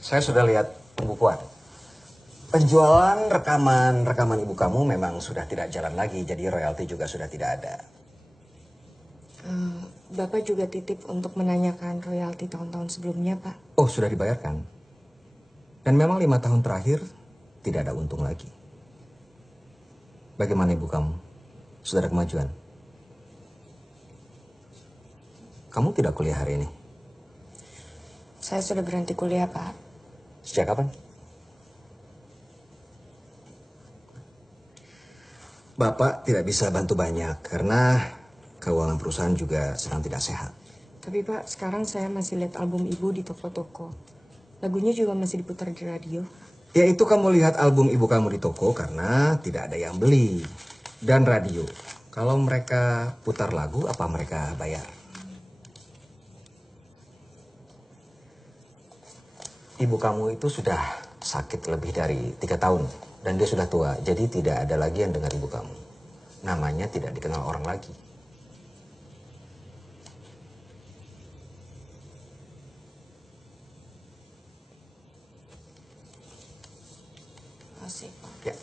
Saya sudah lihat pembukuan. Penjualan rekaman ibu kamu memang sudah tidak jalan lagi, jadi royalti juga sudah tidak ada. Bapak juga titip untuk menanyakan royalti tahun-tahun sebelumnya, Pak. Oh, sudah dibayarkan. Dan memang 5 tahun terakhir tidak ada untung lagi. Bagaimana ibu kamu? Sudah ada kemajuan? Kamu tidak kuliah hari ini? Saya sudah berhenti kuliah, Pak. Sejak kapan? Bapak tidak bisa bantu banyak karena keuangan perusahaan juga sedang tidak sehat. Tapi Pak, sekarang saya masih lihat album Ibu di toko-toko. Lagunya juga masih diputar di radio. Ya itu kamu lihat album ibu kamu di toko karena tidak ada yang beli. Dan radio. Kalau mereka putar lagu, apa mereka bayar? Ibu kamu itu sudah sakit lebih dari 3 tahun. Dan dia sudah tua, jadi tidak ada lagi yang dengar ibu kamu. Namanya tidak dikenal orang lagi. Masih, Pak. Ya.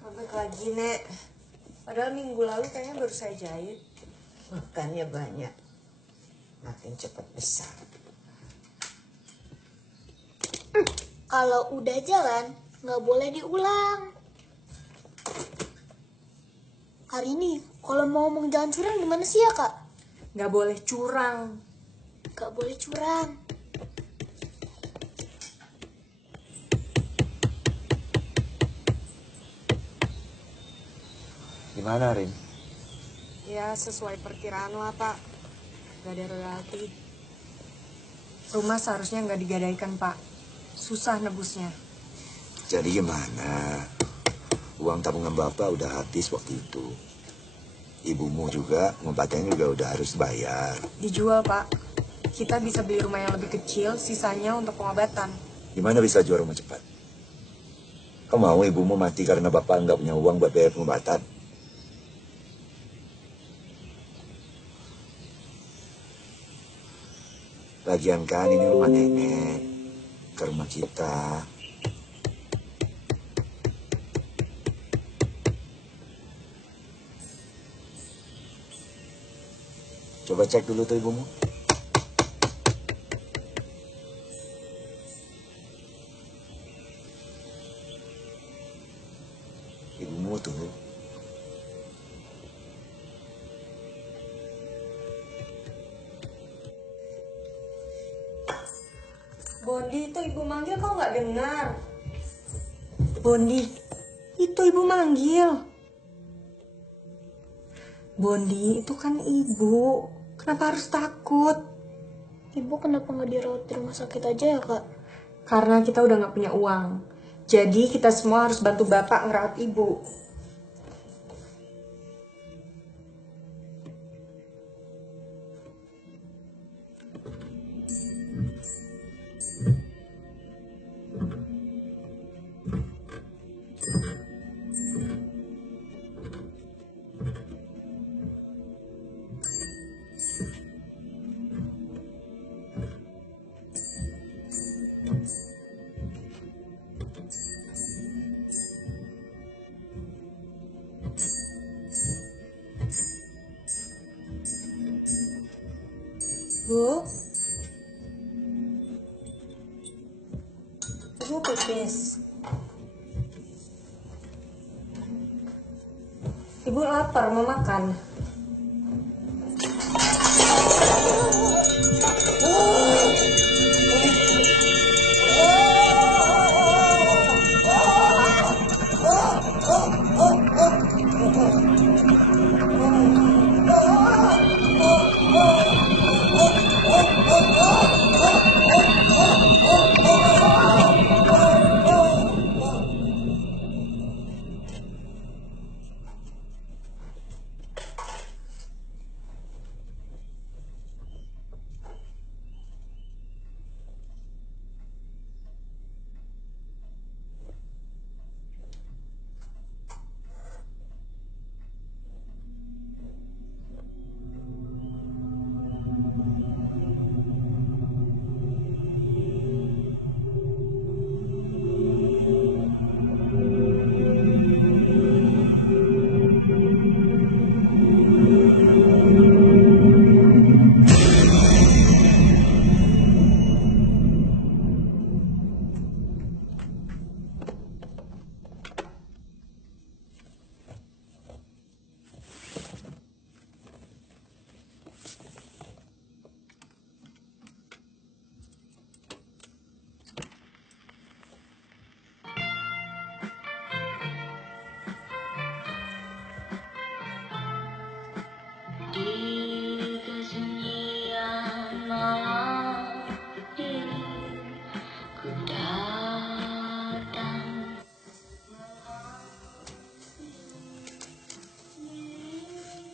Robek lagi, Nek. Padahal minggu lalu kayaknya baru saya jahit. Makannya banyak, makin cepat besar. Kalau udah jalan, nggak boleh diulang. Hari ini, kalau mau ngomong jangan curang gimana sih ya, Kak? Nggak boleh curang. Nggak boleh curang. Gimana, Rin? Ya, sesuai perkiraan lah, Pak. Nggak ada royalti. Rumah seharusnya nggak digadaikan, Pak. Susah nebusnya. Jadi gimana? Uang tabungan Bapak udah habis waktu itu. Ibumu juga, ngobatannya juga udah harus bayar. Dijual, Pak. Kita bisa beli rumah yang lebih kecil, sisanya untuk pengobatan. Gimana bisa jual rumah cepat? Kau mau ibumu mati karena Bapak nggak punya uang buat bayar pengobatan? Lagian kan ini rumah nenek, ke rumah kita. Coba cek dulu tuh ibumu. Ibumu tuh. Bondi, itu ibu manggil kok nggak dengar? Bondi, itu ibu manggil. Bondi, itu kan ibu. Kenapa harus takut? Ibu kenapa nggak dirawat di rumah sakit aja ya, Kak? Karena kita udah nggak punya uang. Jadi kita semua harus bantu bapak ngerawat ibu. Bu, ibu pipis. Ibu lapar, mau makan.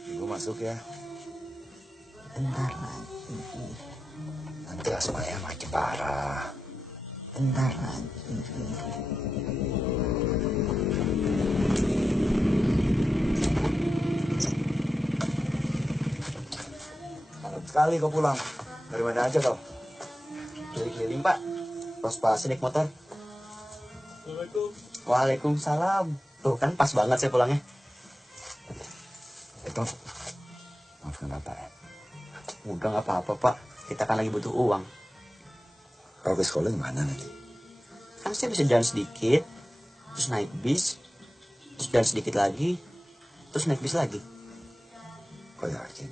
Ibu masuk ya. Bentar lagi. Nanti asmanya makin parah. Bentar lagi. Malam sekali kau pulang. Dari mana aja kau? Keliling-keliling, Pak. Pas-pas naik motor. Assalamualaikum. Waalaikumsalam. Tuh kan pas banget saya pulangnya. Itu, maafkan bapak ya. Udah nggak apa-apa, Pak. Kita kan lagi butuh uang. Kau ke sekolah gimana nanti? Kan saya bisa jalan sedikit, terus naik bis, terus jalan sedikit lagi, terus naik bis lagi. Kau yakin?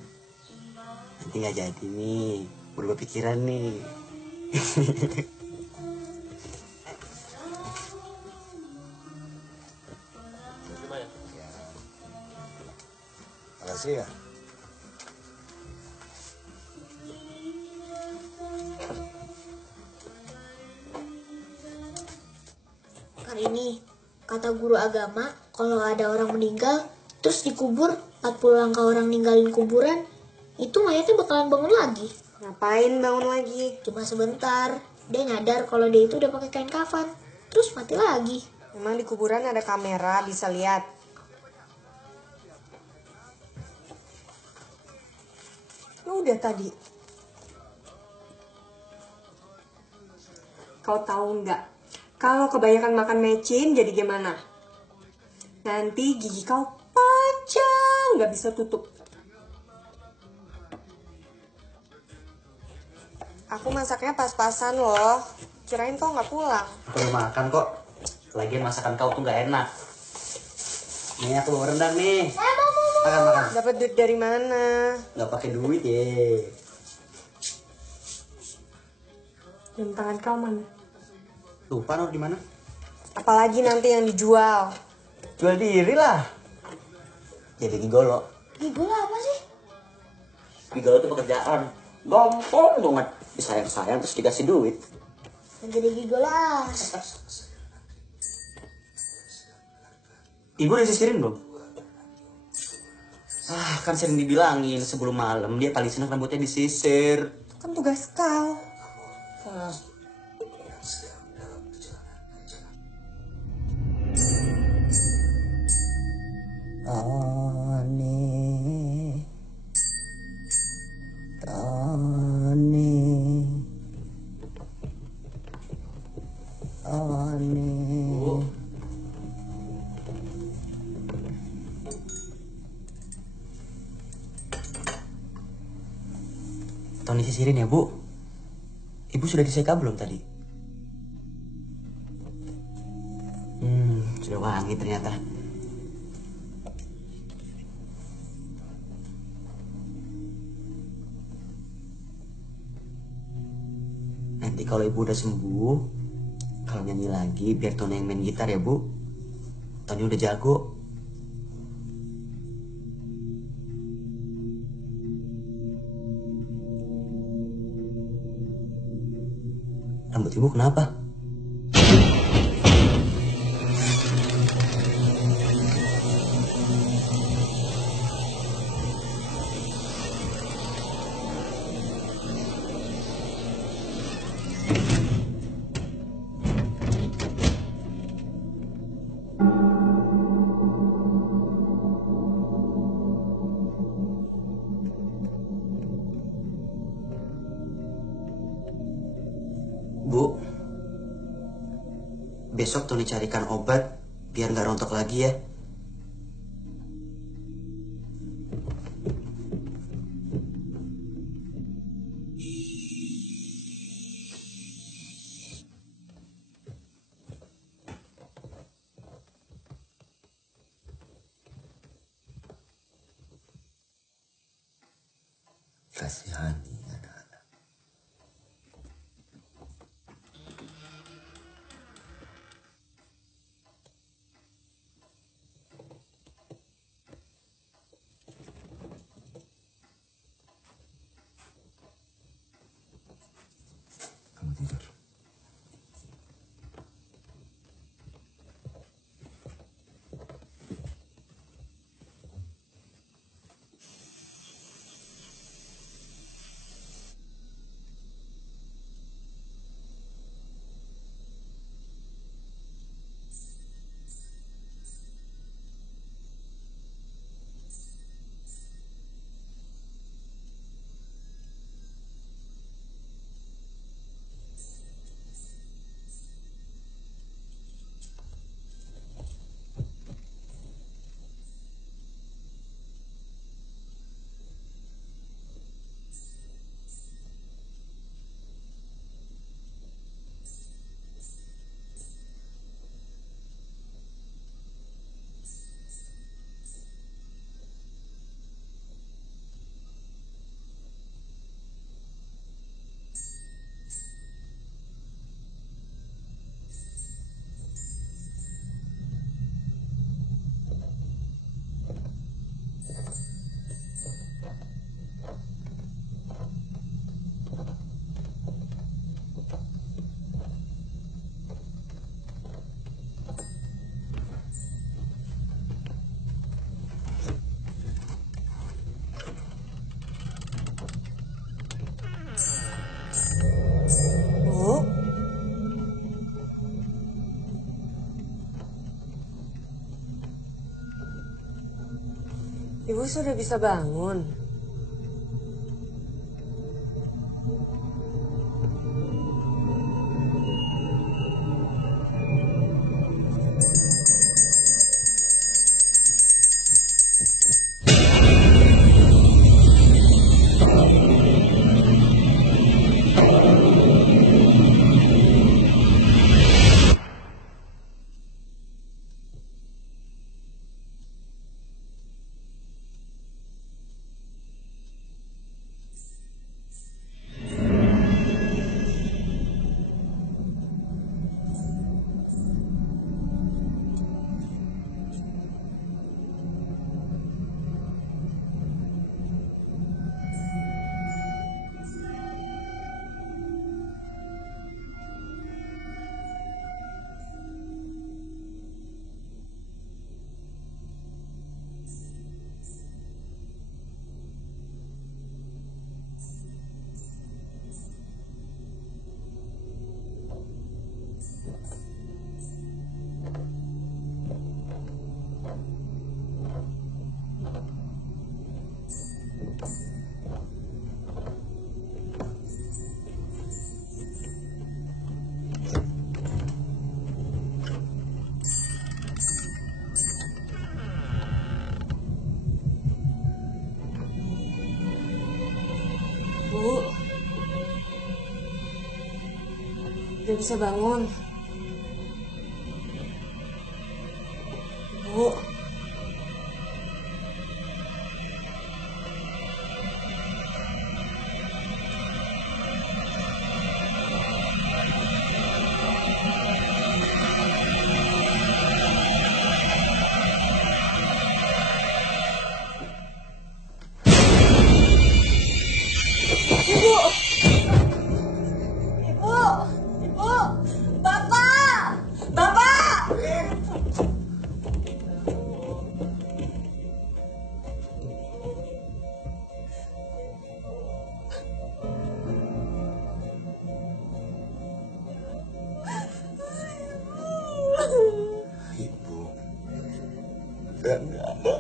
Nanti nggak jadi nih, berubah pikiran nih. Makasih ya. Hari ini, kata guru agama, kalau ada orang meninggal, terus dikubur, 40 langkah orang ninggalin kuburan, itu mayatnya bakalan bangun lagi. Ngapain bangun lagi? Cuma sebentar, dia nyadar kalau dia itu udah pakai kain kafan, terus mati lagi. Memang di kuburan ada kamera, bisa lihat. Ya udah tadi. Kau tahu nggak? Kalau kebanyakan makan mecin jadi gimana? Nanti gigi kau panjang, nggak bisa tutup. Aku masaknya pas-pasan loh. Kirain kau nggak pulang. Perlu makan kok. Lagian masakan kau tuh nggak enak. Nih aku rendang nih. Makan. Dapat duit dari mana? Nggak pakai duit ya. Jam tangan kau mana? Lupa naruh di mana? Apalagi nanti yang dijual. Jual diri lah. Jadi gigolo. Gigolo apa sih? Gigolo itu pekerjaan. Gampang banget. Disayang-sayang terus dikasih duit. Gede gigo lah. Ibu udah sisirin belum? Kan sering dibilangin sebelum malam dia paling seneng rambutnya disisir. Kan tugas kau. Tani, Tani, Tani. Bu. Tolong disisirin ya, Bu. Ibu sudah diseka belum tadi? Sudah wangi ternyata. Nanti kalau ibu udah sembuh, kalau nyanyi lagi biar Tony yang main gitar ya, Bu. Tony udah jago. Rambut ibu kenapa? Bu, besok Tony carikan obat biar nggak rontok lagi ya. Kasihani anak-anak. Kamu tidur. Bu, ibu sudah bisa bangun. Udah bisa bangun. Ibu. Ibu. Dan ada.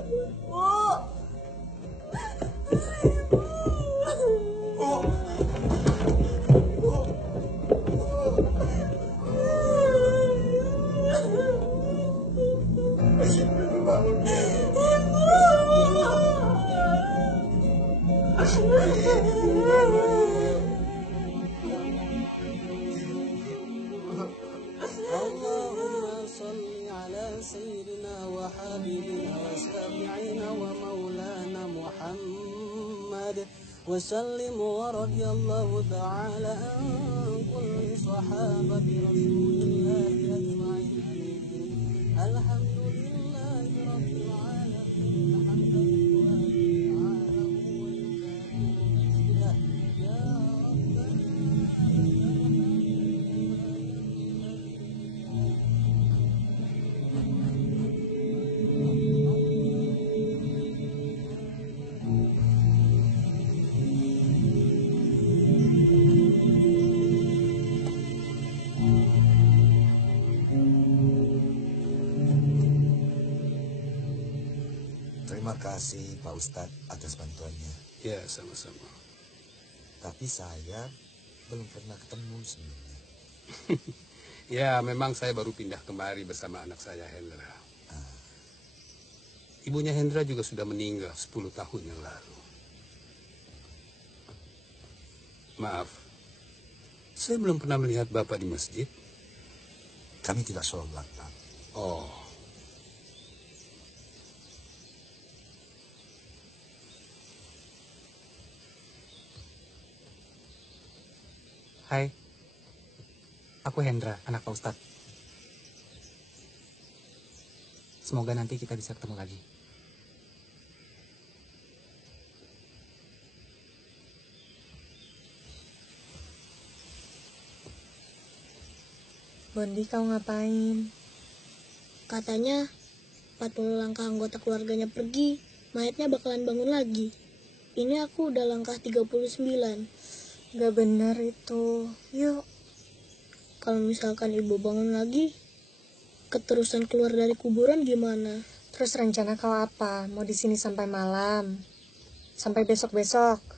اللهم صل على سيدنا وحبيبنا وشافعنا ومولانا محمد وسلم ورضي الله تعالى عن كل صحابة رسول الله أجمعين الحمد لله رب العالمين حمدا يوافي نعمه ويكافئ مزيدا يا Terima kasih Pak Ustadz atas bantuannya. Ya, sama-sama. Tapi saya belum pernah ketemu sebelumnya. Ya, memang saya baru pindah kemari bersama anak saya, Hendra. Ibunya Hendra juga sudah meninggal 10 tahun yang lalu. Maaf, saya belum pernah melihat Bapak di masjid. Kami tidak sholat, Pak. Oh, Hai, aku Hendra, anak Pak Ustadz. Semoga nanti kita bisa ketemu lagi. Bondi, kau ngapain? Katanya 40 langkah anggota keluarganya pergi, mayatnya bakalan bangun lagi. Ini aku udah langkah 39. Gak benar itu. Yuk. Kalau misalkan ibu bangun lagi, keterusan keluar dari kuburan gimana? Terus rencana kau apa? Mau di sini sampai malam? Sampai besok-besok?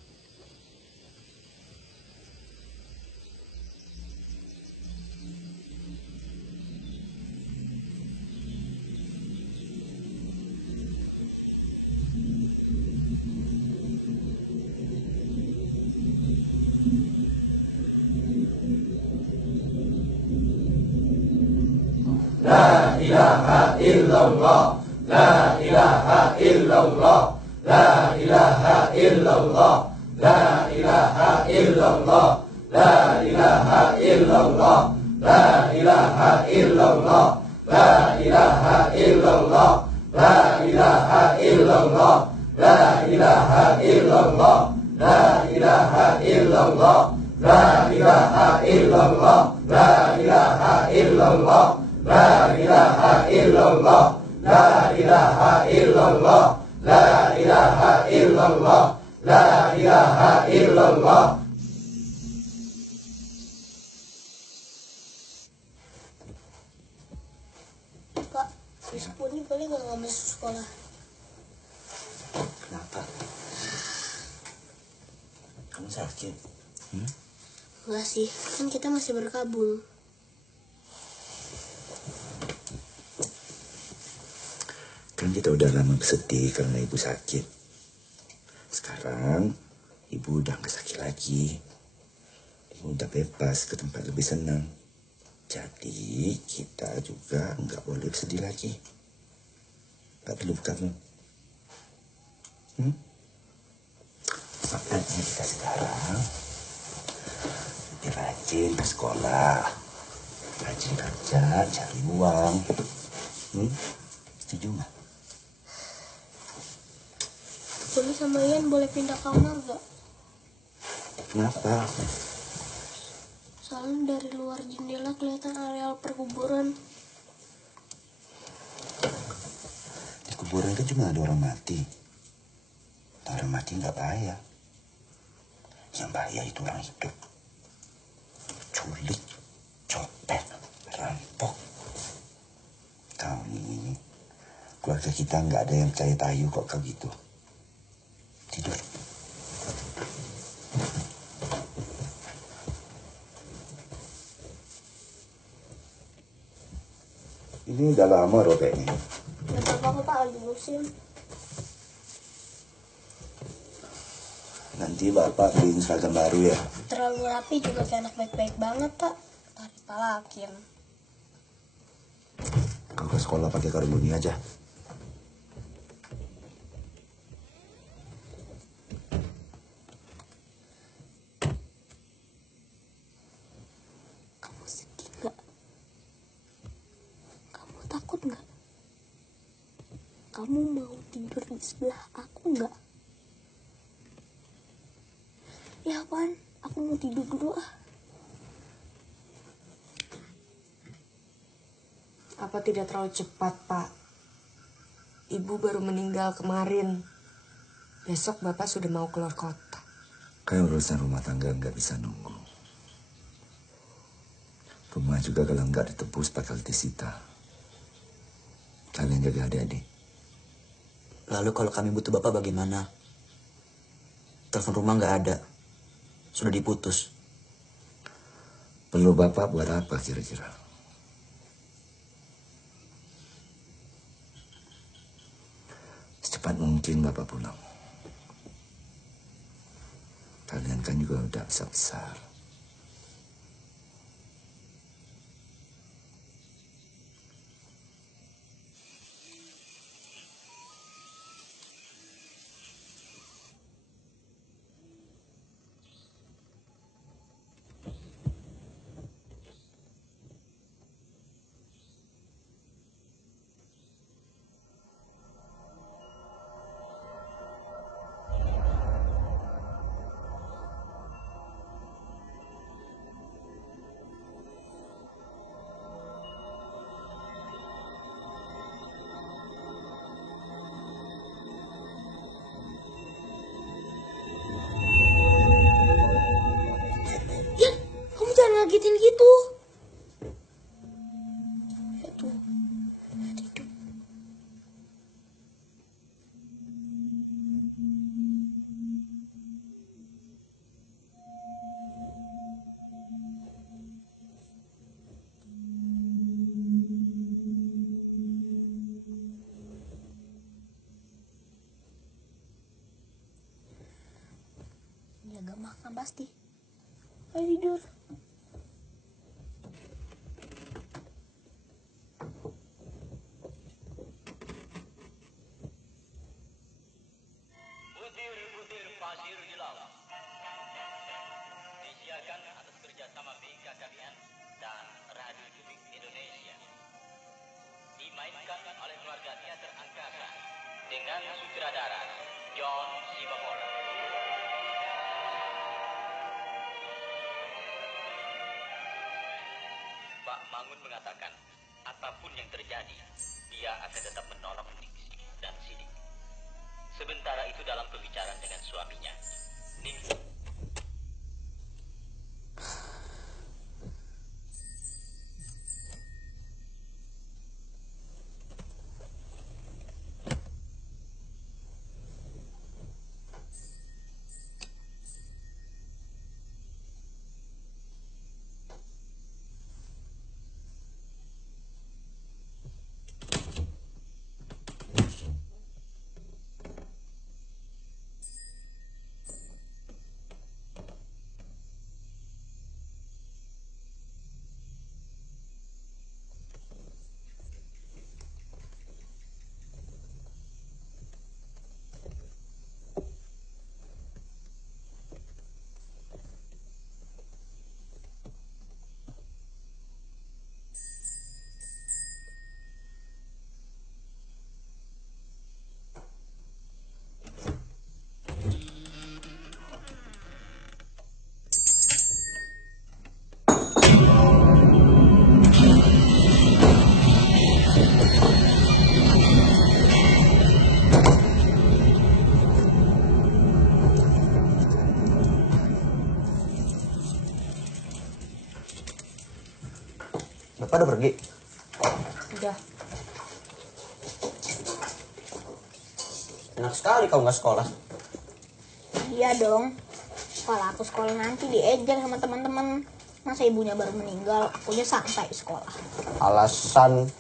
Kak, besok Boni boleh nggak masuk sekolah? Kenapa? Kamu sakit? Enggak sih, kan kita masih berkabul. Kan kita udah lama bersedih karena ibu sakit. Sekarang ibu udah gak sakit lagi. Ibu udah bebas ke tempat lebih senang. Jadi kita juga nggak boleh sedih lagi. Nggak perlu kamu. Makanya kita sekarang lebih rajin ke sekolah, rajin kerja, cari uang. Setuju nggak? Bumi sama Ian boleh pindah kamar gak? Kenapa? Soalnya dari luar jendela kelihatan areal perkuburan. Di kuburan kan cuma ada orang mati. Orang mati nggak bahaya. Yang bahaya itu orang hidup. Culik, copet, rampok. Kau ini, keluarga kita nggak ada yang percaya tayu kok kau gitu. Tidur. Ini udah lama robeknya. Gak apa-apa Pak, lagi musim. Nanti bapak beliin seragam baru ya. Terlalu rapi juga kayak anak baik-baik banget Pak. Tarik palakin. Kau ke sekolah pakai karung bunyi aja. Kamu sedih gak? Kamu takut gak? Kamu mau tidur di sebelah aku gak? Ya apaan? Aku mau tidur dulu ah. Apa tidak terlalu cepat, Pak? Ibu baru meninggal kemarin. Besok Bapak sudah mau keluar kota. Kayak urusan rumah tangga nggak bisa nunggu. Rumah juga kalau nggak ditebus bakal disita. Kalian jaga adik-adik. Lalu kalau kami butuh Bapak bagaimana? Telepon rumah nggak ada. Sudah diputus. Perlu Bapak buat apa kira-kira? Secepat mungkin Bapak pulang. Kalian kan juga udah besar-besar. Yan, kamu jangan ngagetin gitu. Ya tuh, tidur. Jaga makan pasti. Ayo tidur. Butir-butir pasir di laut disiarkan atas kerjasama BKKBN dan Radio Publik Indonesia. Dimainkan oleh keluarga teater angkasa dengan sutradara John Shimomura. Pak Mangun mengatakan, apapun yang terjadi, dia akan tetap menolong Ningsih dan Sidik. Sementara itu dalam pembicaraan dengan suaminya, Ningsih Bapak udah pergi? Udah. Enak sekali kau nggak sekolah. Iya dong. Kalau aku sekolah nanti diejek sama teman-teman. Masa ibunya baru meninggal, akunya santai sekolah. Alasan.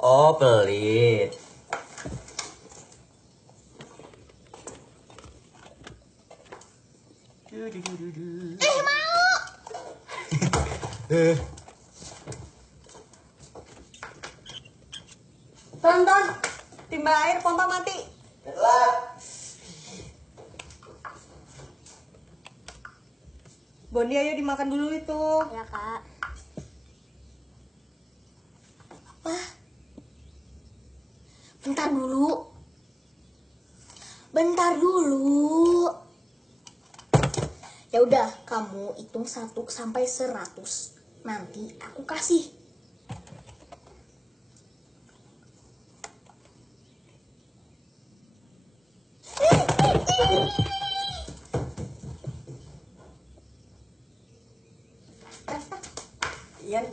Oh, pelit. Mau! Tonton, timba air pompa mati. Bondi, ayo dimakan dulu itu. Ya, Kak. Wah. Bentar dulu. Bentar dulu. Ya udah, kamu hitung 1 sampai 100. Nanti aku kasih. Ian.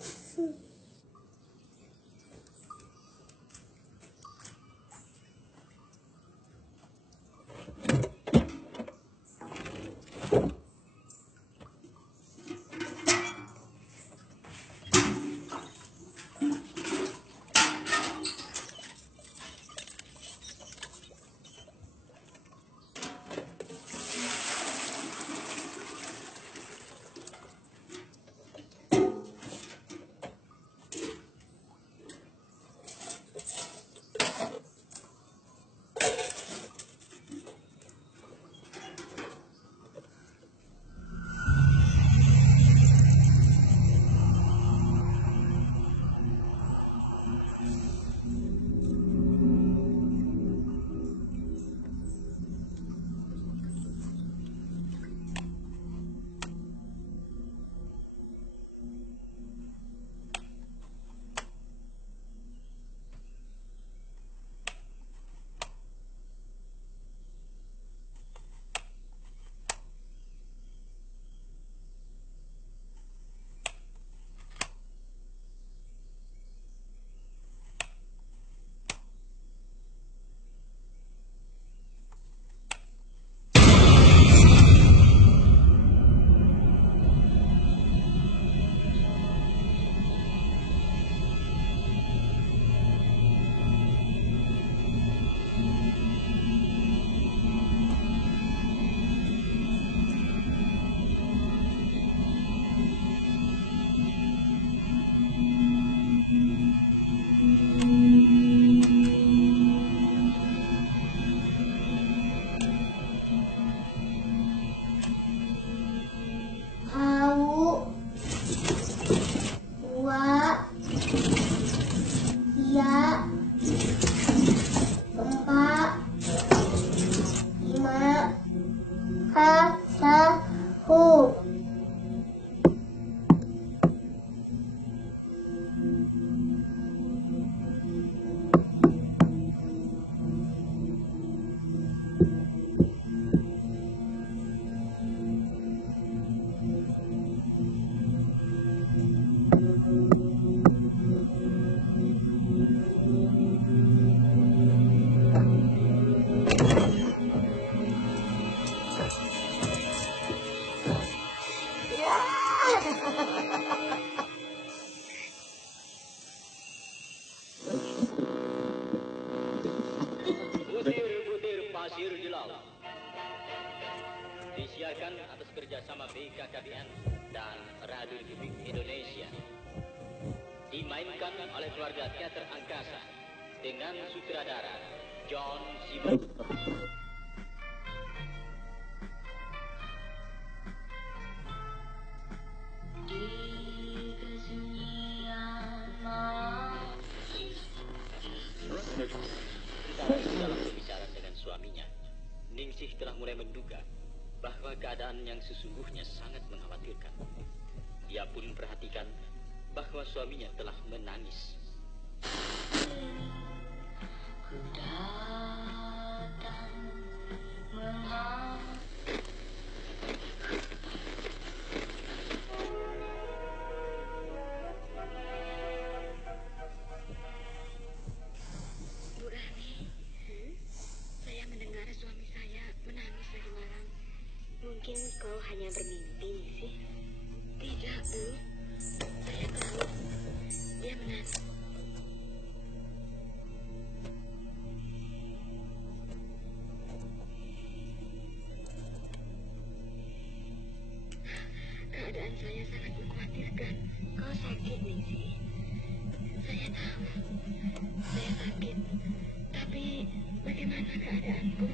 Butir-butir pasir di laut. Disiarkan atas kerjasama BKKBN dan Radio Republik Indonesia. Dimainkan oleh keluarga teater angkasa dengan sutradara John Siber. Dalam berbicara dengan suaminya, Ningsih telah mulai menduga bahwa keadaan yang sesungguhnya sangat mengkhawatirkan. Dia pun perhatikan bahwa suaminya telah menangis. khawatirkan. Kau sakit, Ningsih. Saya tahu. Saya sakit. Tapi bagaimana keadaanku?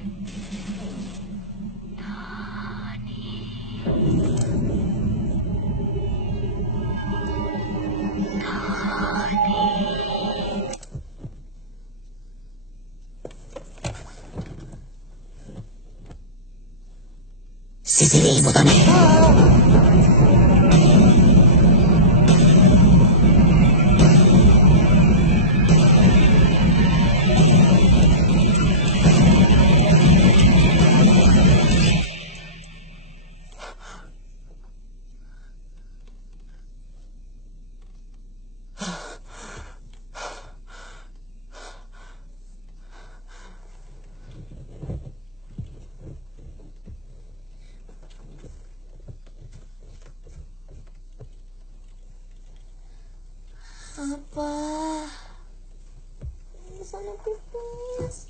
Sisiri ibu Tony. Apa? Di sana pipis.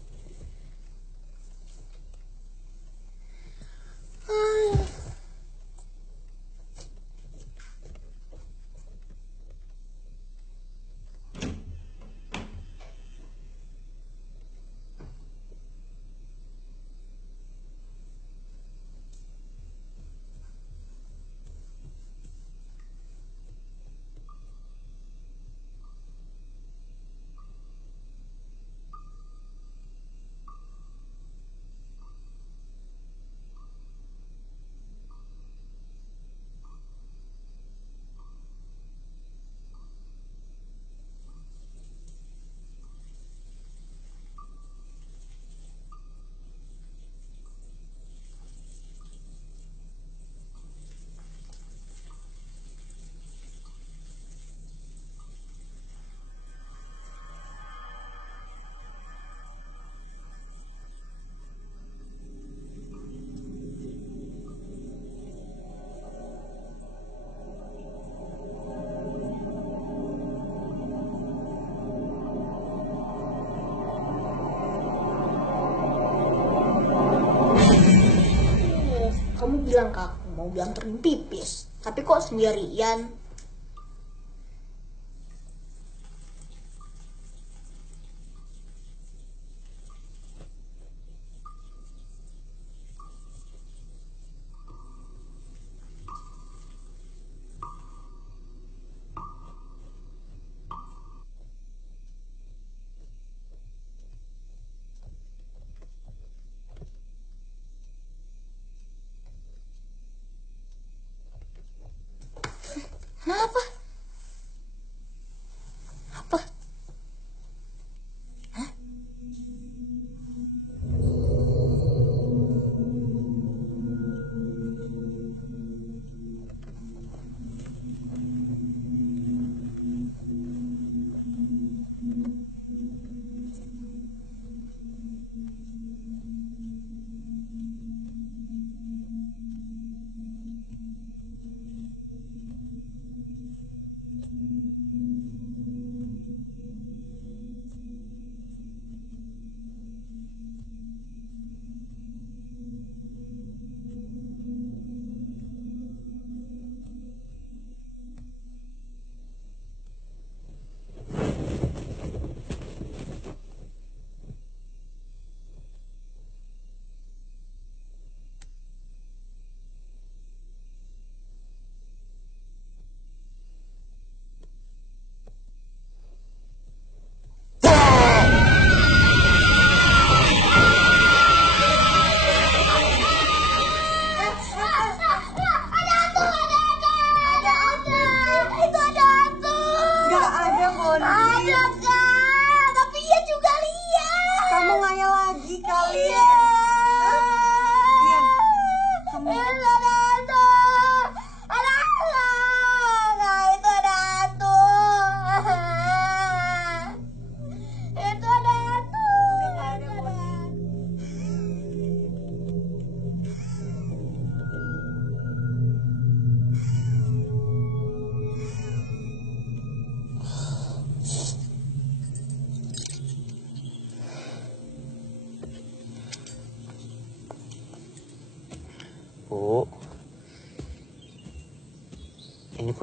Kamu bilang ke aku mau dianterin pipis, tapi kok sendirian? Kenapa? Apa? Hah?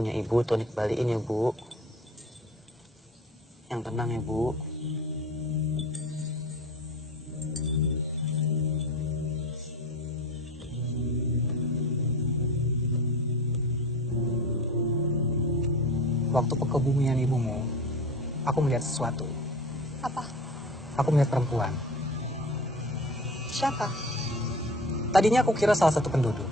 punya ibu tolong dikembaliin ya Bu. Yang tenang ya Bu. Waktu kebumian ibumu, aku melihat sesuatu. Apa? Aku melihat perempuan. Siapa? Tadinya aku kira salah satu penduduk.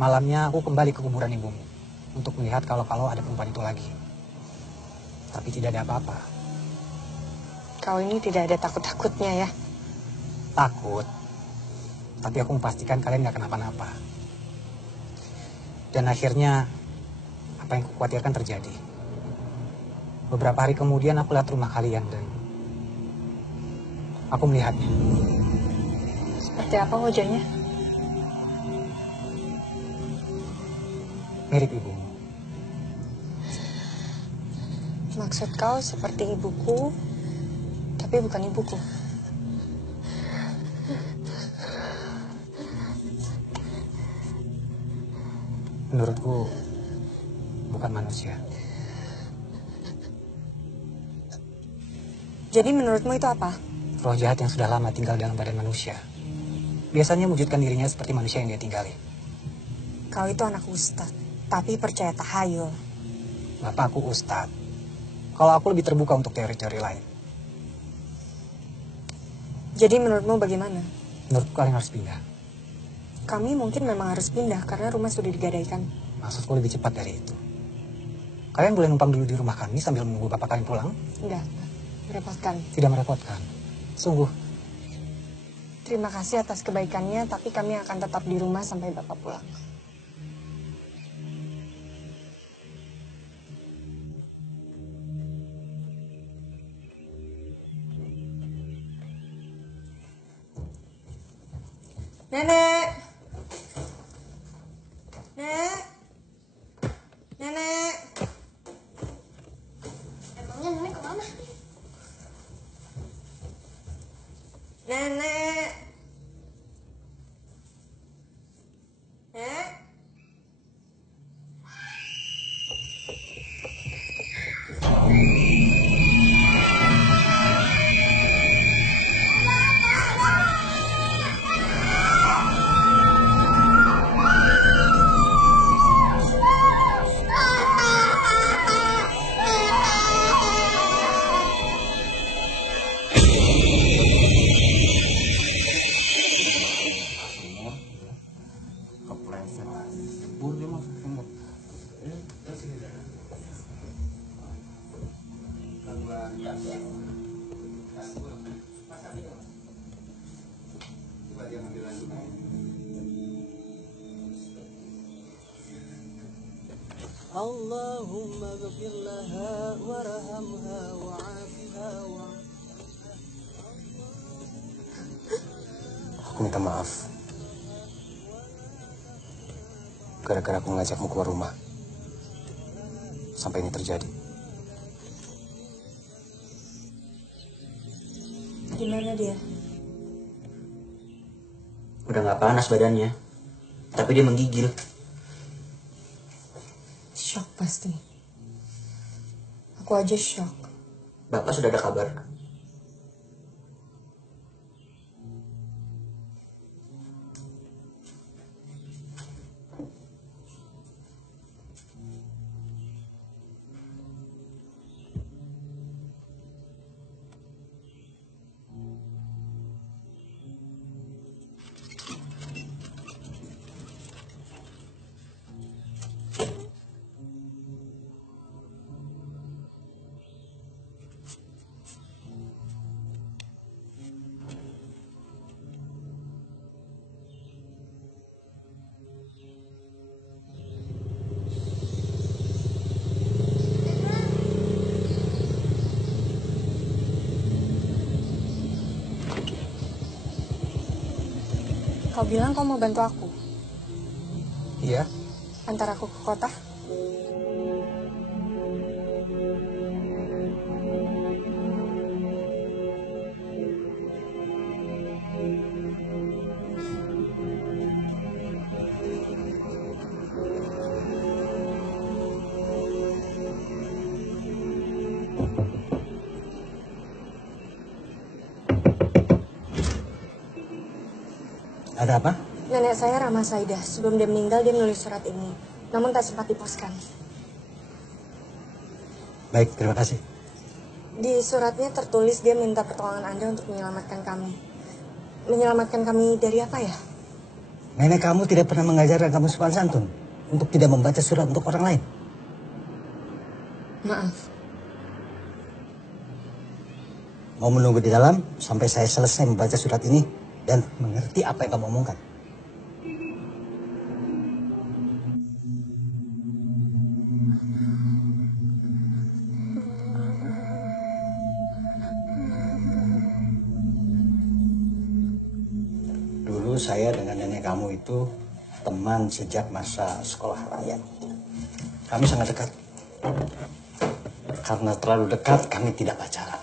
Malamnya aku kembali ke kuburan ibumu untuk melihat kalau ada perempuan itu lagi. Tapi tidak ada apa-apa. Kau ini tidak ada takut-takutnya ya? Takut. Tapi aku memastikan kalian gak kenapa-napa. Dan akhirnya, apa yang kukhawatirkan terjadi. Beberapa hari kemudian aku lihat rumah kalian dan aku melihatnya. Seperti apa wajahnya? Mirip ibumu. Maksud kau seperti ibuku, tapi bukan ibuku. Menurutku, bukan manusia. Jadi menurutmu itu apa? Roh jahat yang sudah lama tinggal dalam badan manusia. Biasanya mewujudkan dirinya seperti manusia yang dia tinggali. Kau itu anak ustadz, tapi percaya tahayul. Bapakku ustadz. Kalau aku lebih terbuka untuk teori-teori lain. Jadi menurutmu bagaimana? Menurutku kalian harus pindah. Kami mungkin memang harus pindah karena rumah sudah digadaikan. Maksudku lebih cepat dari itu. Kalian boleh numpang dulu di rumah kami sambil menunggu bapak kalian pulang? Enggak, merepotkan. Tidak merepotkan. Sungguh. Terima kasih atas kebaikannya, tapi kami akan tetap di rumah sampai bapak pulang. Nenek! Nek! Nenek! Emangnya nenek kemana? Nenek! Nek! Allahumma ghfir laha warhamha wa'afiha wa. Aku minta maaf. Gara-gara aku mengajakmu keluar rumah. Sampai ini terjadi. Gimana dia? Udah gak panas badannya. Tapi dia menggigil. Shock pasti. Aku aja shock. Bapak sudah ada kabar. Kau bilang kau mau bantu aku. Iya? Antar aku ke kota? Ada apa? Nenek saya Rama Saidah. Sebelum dia meninggal dia menulis surat ini. Namun tak sempat diposkan. Baik, terima kasih. Di suratnya tertulis dia minta pertolongan Anda untuk menyelamatkan kami. Menyelamatkan kami dari apa ya? Nenek kamu tidak pernah mengajarkan kamu sopan santun untuk tidak membaca surat untuk orang lain. Maaf. Mau menunggu di dalam sampai saya selesai membaca surat ini dan mengerti apa yang kamu omongkan. Dulu saya dengan nenek kamu itu teman sejak masa sekolah rakyat. Kami sangat dekat. Karena terlalu dekat, kami tidak pacaran.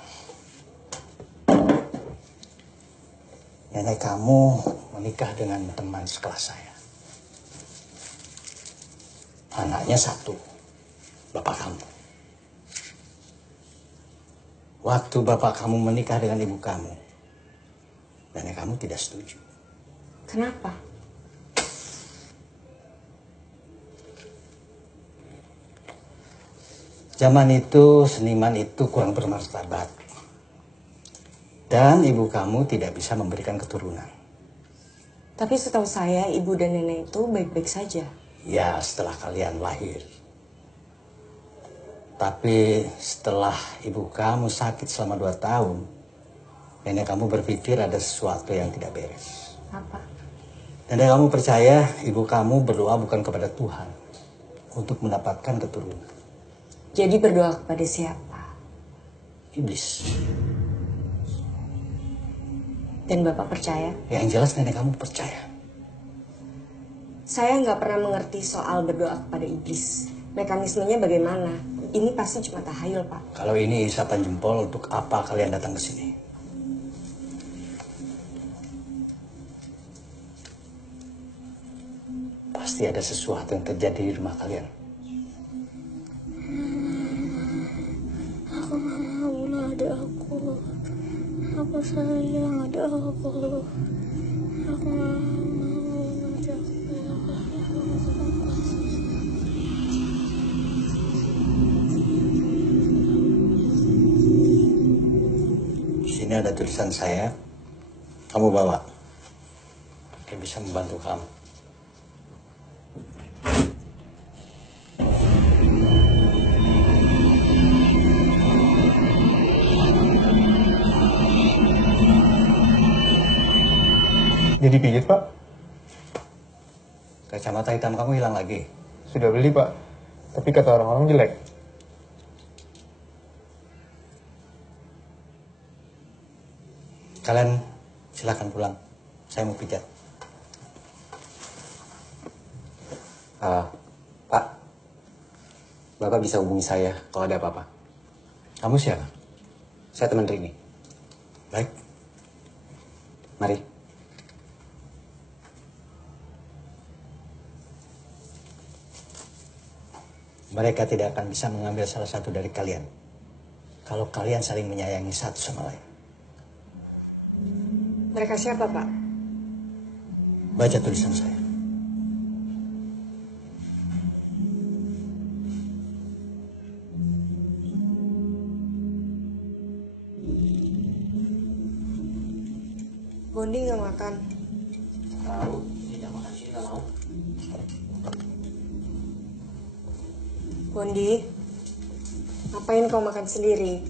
Nenek kamu menikah dengan teman sekelas saya. Anaknya satu, bapak kamu. Waktu bapak kamu menikah dengan ibu kamu, nenek kamu tidak setuju. Kenapa? Zaman itu seniman itu kurang bermartabat. Dan ibu kamu tidak bisa memberikan keturunan. Tapi setahu saya ibu dan nenek itu baik-baik saja. Ya, setelah kalian lahir. Tapi setelah ibu kamu sakit selama 2 tahun, nenek kamu berpikir ada sesuatu yang tidak beres. Apa? Nenek kamu percaya ibu kamu berdoa bukan kepada Tuhan untuk mendapatkan keturunan. Jadi berdoa kepada siapa? Iblis. Dan Bapak percaya? Yang jelas nenek kamu percaya. Saya nggak pernah mengerti soal berdoa kepada iblis. Mekanismenya bagaimana? Ini pasti cuma tahayul, Pak. Kalau ini isapan jempol, untuk apa kalian datang ke sini? Pasti ada sesuatu yang terjadi di rumah kalian. Aku gak mau ada aku. Aku sayang ada aku. Aku gak mau ada aku. Di sini ada tulisan saya. Kamu bawa. Dia bisa membantu kamu. Jadi pijit, Pak? Kacamata hitam kamu hilang lagi. Sudah beli, Pak. Tapi kata orang-orang jelek. Kalian silakan pulang. Saya mau pijat. Pak, Bapak bisa hubungi saya kalau ada apa-apa. Kamu siapa? Saya teman Rini. Baik. Mari. Mereka tidak akan bisa mengambil salah satu dari kalian. Kalau kalian saling menyayangi satu sama lain. Mereka siapa, Pak? Baca tulisan saya. Bondi nggak makan. Tahu, tidak makan sih nggak mau. Bondi, ngapain kau makan sendiri?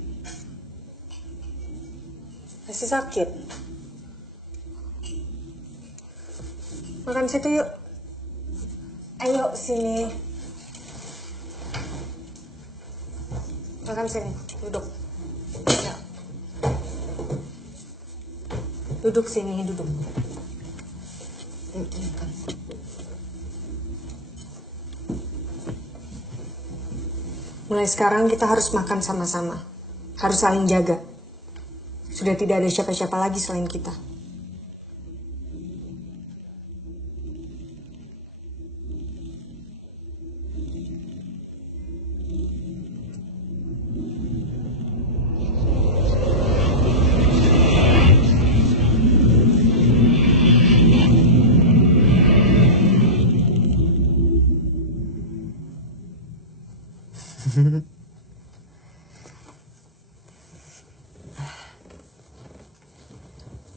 Masih sakit? Makan situ yuk. Ayo sini. Makan sini, duduk. Ya. Duduk sini, duduk. Makan. Mulai sekarang kita harus makan sama-sama. Harus saling jaga. Sudah tidak ada siapa-siapa lagi selain kita.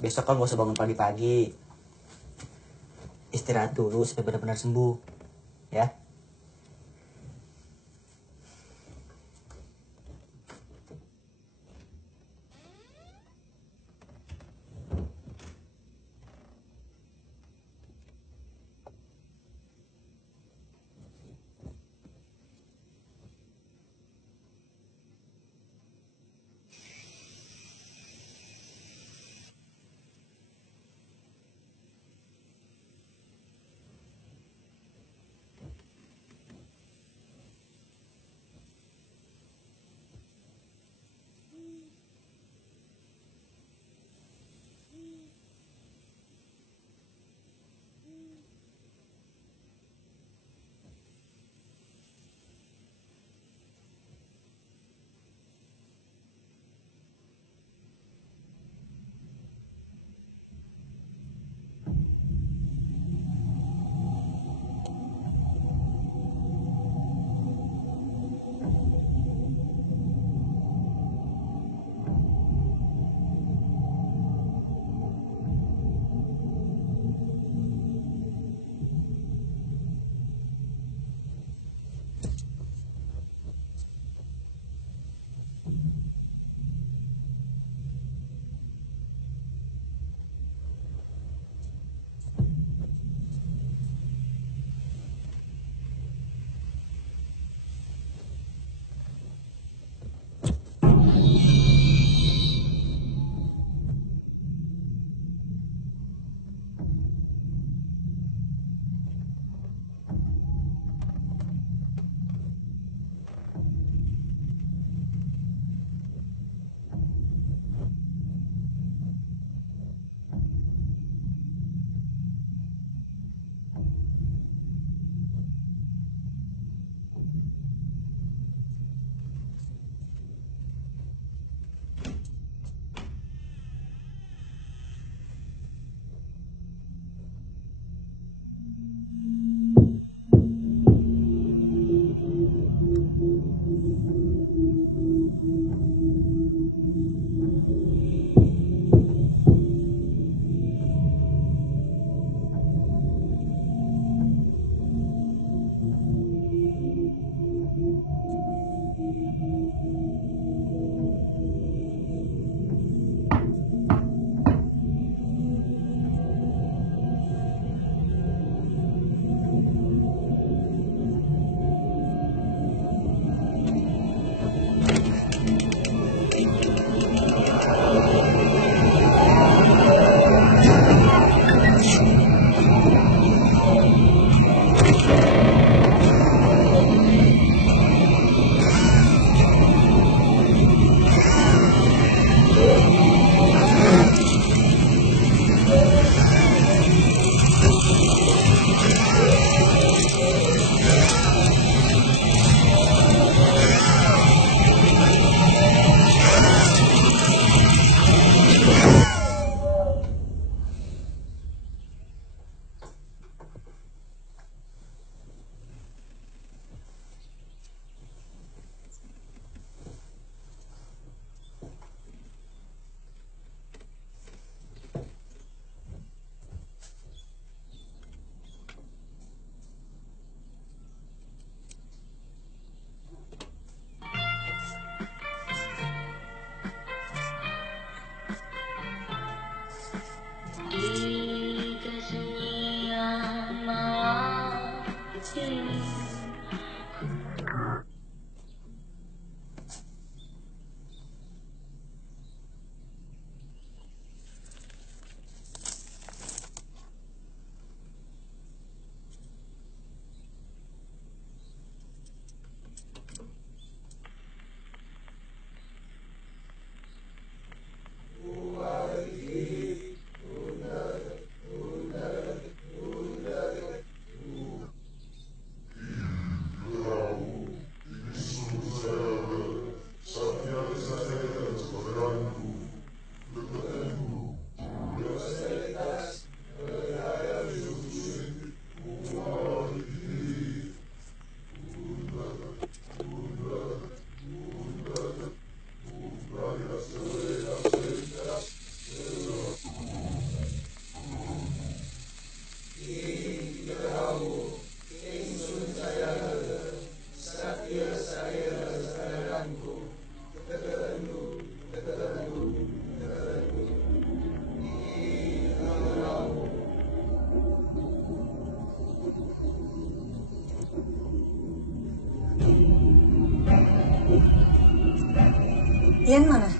Besok kan gak usah bangun pagi-pagi. Istirahat dulu sampai benar-benar sembuh. Ya. Ian mana?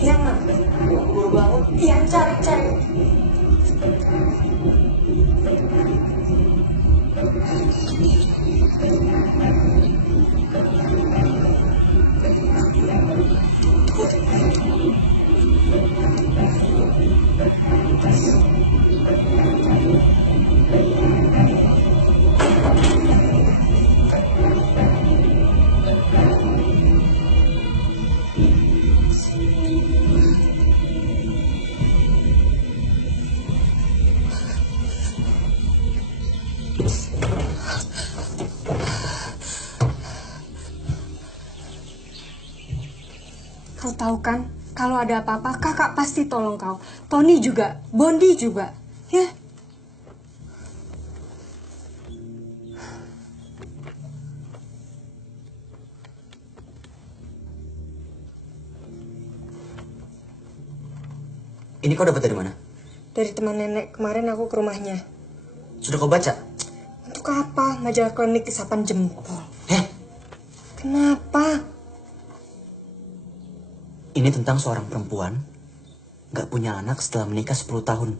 Ian mana? Buru bangun. Ian cari. Kau tahu kan, kalau ada apa-apa, kakak pasti tolong kau. Tony juga, Bondi juga, ya. Ini kau dapat dari mana? Dari teman nenek, kemarin aku ke rumahnya. Sudah kau baca? Untuk apa? Majalah klinik isapan jempol. Kenapa? Ini tentang seorang perempuan gak punya anak setelah menikah 10 tahun.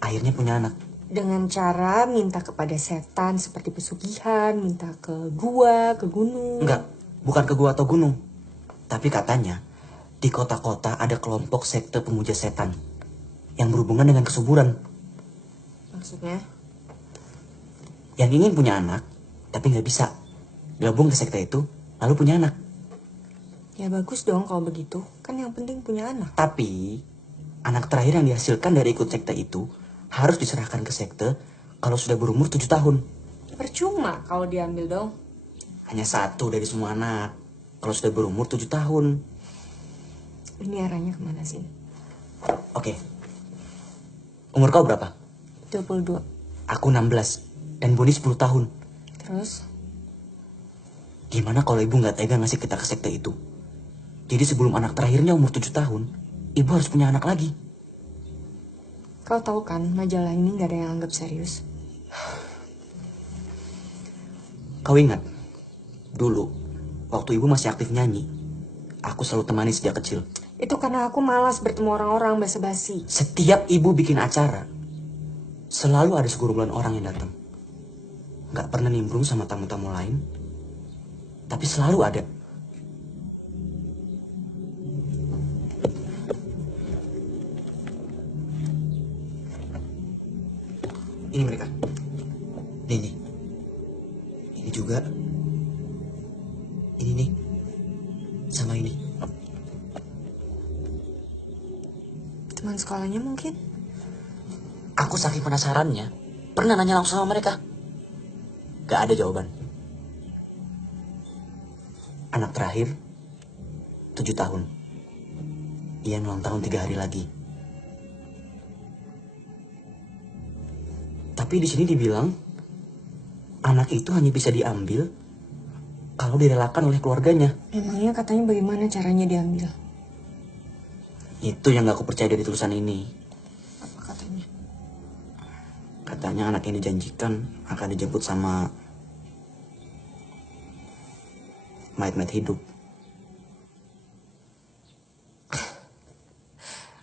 Akhirnya punya anak. Dengan cara minta kepada setan seperti pesugihan, minta ke gua, ke gunung. Enggak, bukan ke gua atau gunung. Tapi katanya di kota-kota ada kelompok sekte pemuja setan yang berhubungan dengan kesuburan. Maksudnya? Yang ingin punya anak tapi gak bisa gabung ke sekte itu lalu punya anak. Ya bagus dong kalau begitu. Kan yang penting punya anak. Tapi anak terakhir yang dihasilkan dari ikut sekte itu harus diserahkan ke sekte kalau sudah berumur 7 tahun. Percuma kalau diambil dong. Hanya satu dari semua anak kalau sudah berumur 7 tahun. Ini arahnya kemana sih? Oke. Umur kau berapa? 22. Aku 16 dan Boni 10 tahun. Terus? Gimana kalau ibu gak tega ngasih kita ke sekte itu? Jadi sebelum anak terakhirnya umur 7 tahun, ibu harus punya anak lagi. Kau tahu kan, majalah ini gak ada yang anggap serius. Kau ingat? Dulu, waktu ibu masih aktif nyanyi, aku selalu temani sejak kecil. Itu karena aku malas bertemu orang-orang basa-basi. Setiap ibu bikin acara, selalu ada segerombolan orang yang datang. Gak pernah nimbrung sama tamu-tamu lain, tapi selalu ada. Ini mereka. Ini. Ini juga. Ini nih. Sama ini. Teman sekolahnya mungkin? Aku saking penasarannya, pernah nanya langsung sama mereka. Gak ada jawaban. Anak terakhir, 7 tahun. Ia ulang tahun 3 hari lagi. Tapi di sini dibilang, anak itu hanya bisa diambil kalau direlakan oleh keluarganya. Memangnya katanya bagaimana caranya diambil? Itu yang gak aku percaya dari tulisan ini. Apa katanya? Katanya anak yang dijanjikan akan dijemput sama mayat-mayat hidup.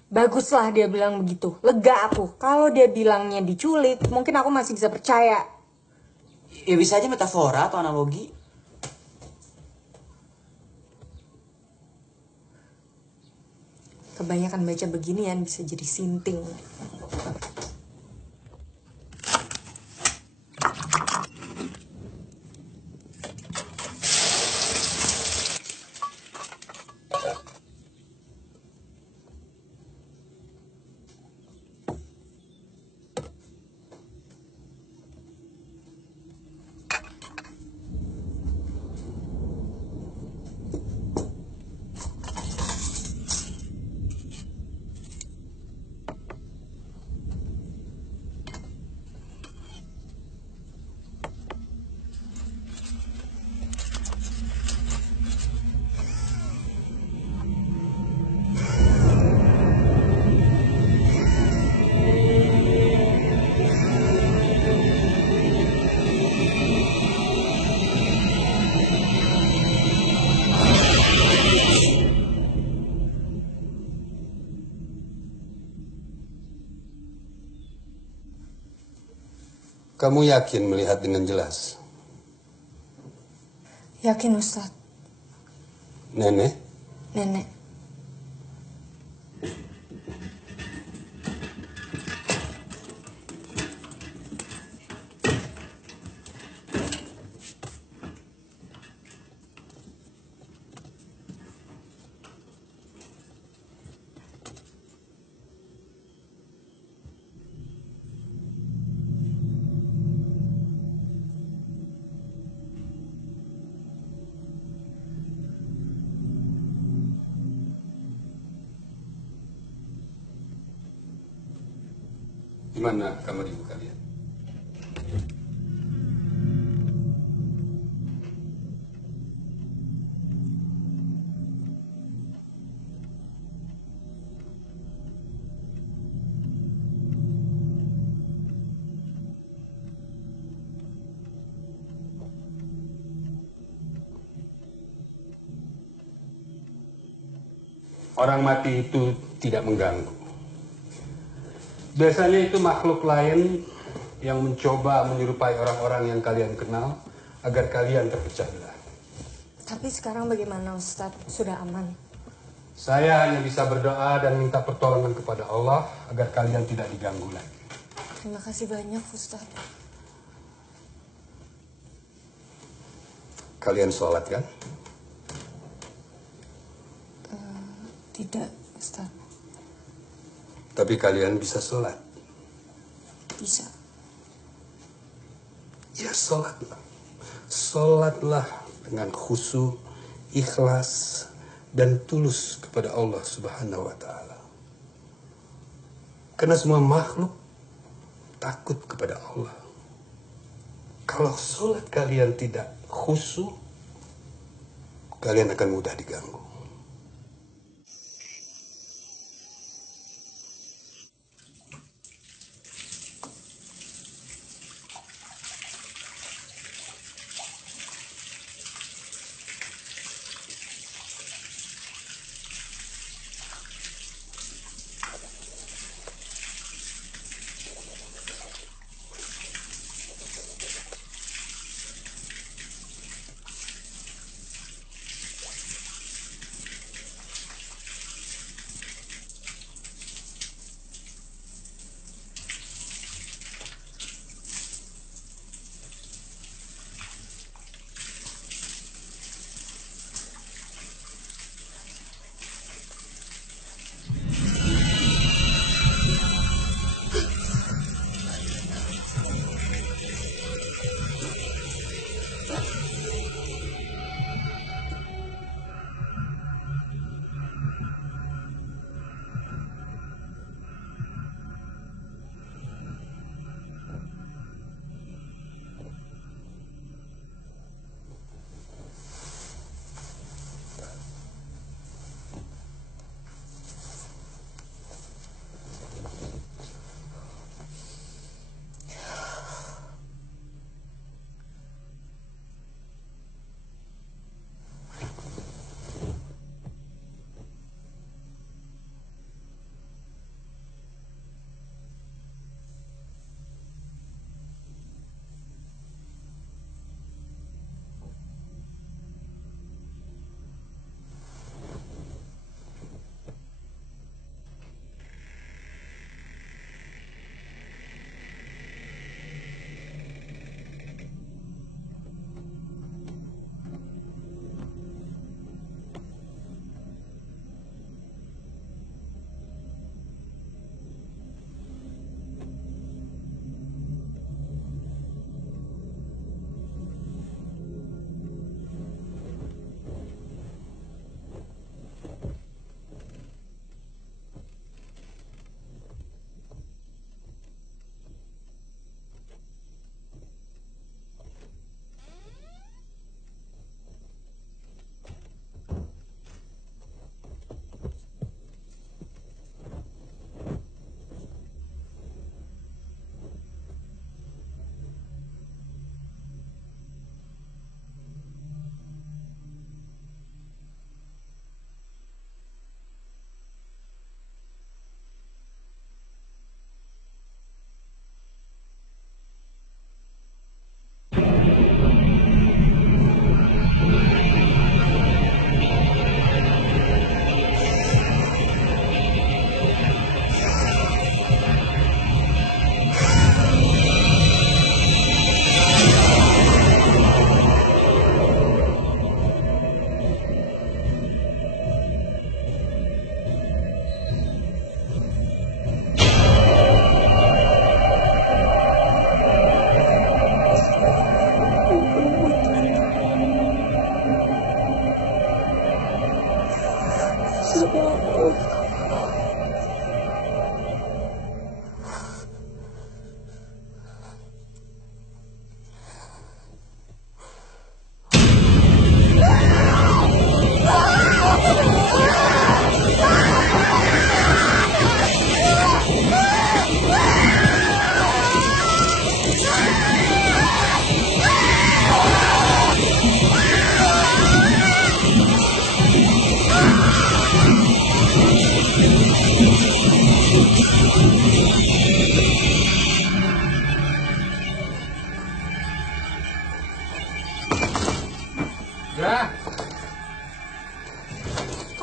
Baguslah dia bilang begitu. Lega aku. Kalau dia bilangnya diculik, mungkin aku masih bisa percaya. Ya bisa aja metafora atau analogi. Kebanyakan baca beginian bisa jadi sinting. Kamu yakin melihat dengan jelas? Yakin Ustadz. Nenek? Nenek. Gimana kamar ibu kalian? Orang mati itu tidak mengganggu. Biasanya itu makhluk lain yang mencoba menyerupai orang-orang yang kalian kenal agar kalian terpecah belah. Tapi sekarang bagaimana Ustadz? Sudah aman? Saya hanya bisa berdoa dan minta pertolongan kepada Allah agar kalian tidak diganggu lagi. Terima kasih banyak Ustadz. Kalian sholat kan? Tidak Ustadz. Tapi kalian bisa sholat. Bisa. Ya sholatlah. Sholatlah dengan khusyuk, ikhlas, dan tulus kepada Allah Subhanahu wa Ta'ala. Karena semua makhluk takut kepada Allah. Kalau sholat kalian tidak khusyuk, kalian akan mudah diganggu.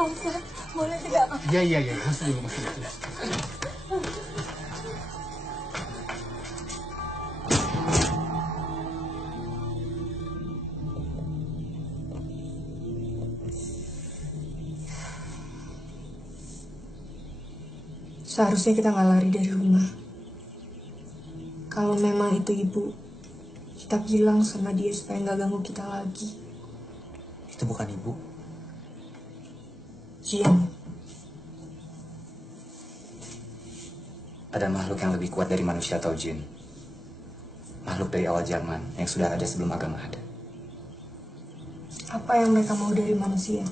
Ustaz, boleh tidak? Iya, masuk dulu. Seharusnya kita nggak lari dari rumah. Kalau memang itu ibu, kita bilang sama dia supaya nggak ganggu kita lagi. Itu bukan ibu. Jin. Ada makhluk yang lebih kuat dari manusia atau jin. Makhluk dari awal zaman yang sudah ada sebelum agama ada. Apa yang mereka mau dari manusia?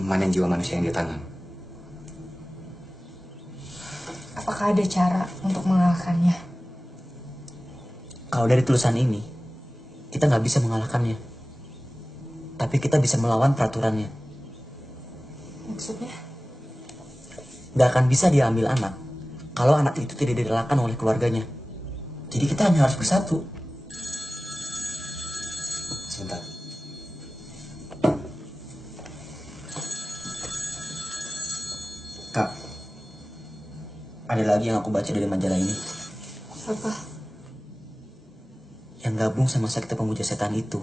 Memanen jiwa manusia yang ditanam. Apakah ada cara untuk mengalahkannya? Kalau dari tulisan ini, kita nggak bisa mengalahkannya. Tapi kita bisa melawan peraturannya. Maksudnya? Nggak akan bisa dia ambil anak kalau anak itu tidak direlakan oleh keluarganya. Jadi kita hanya harus bersatu. Sebentar. Kak, ada lagi yang aku baca dari majalah ini. Apa? Yang gabung sama sekte pemuja setan itu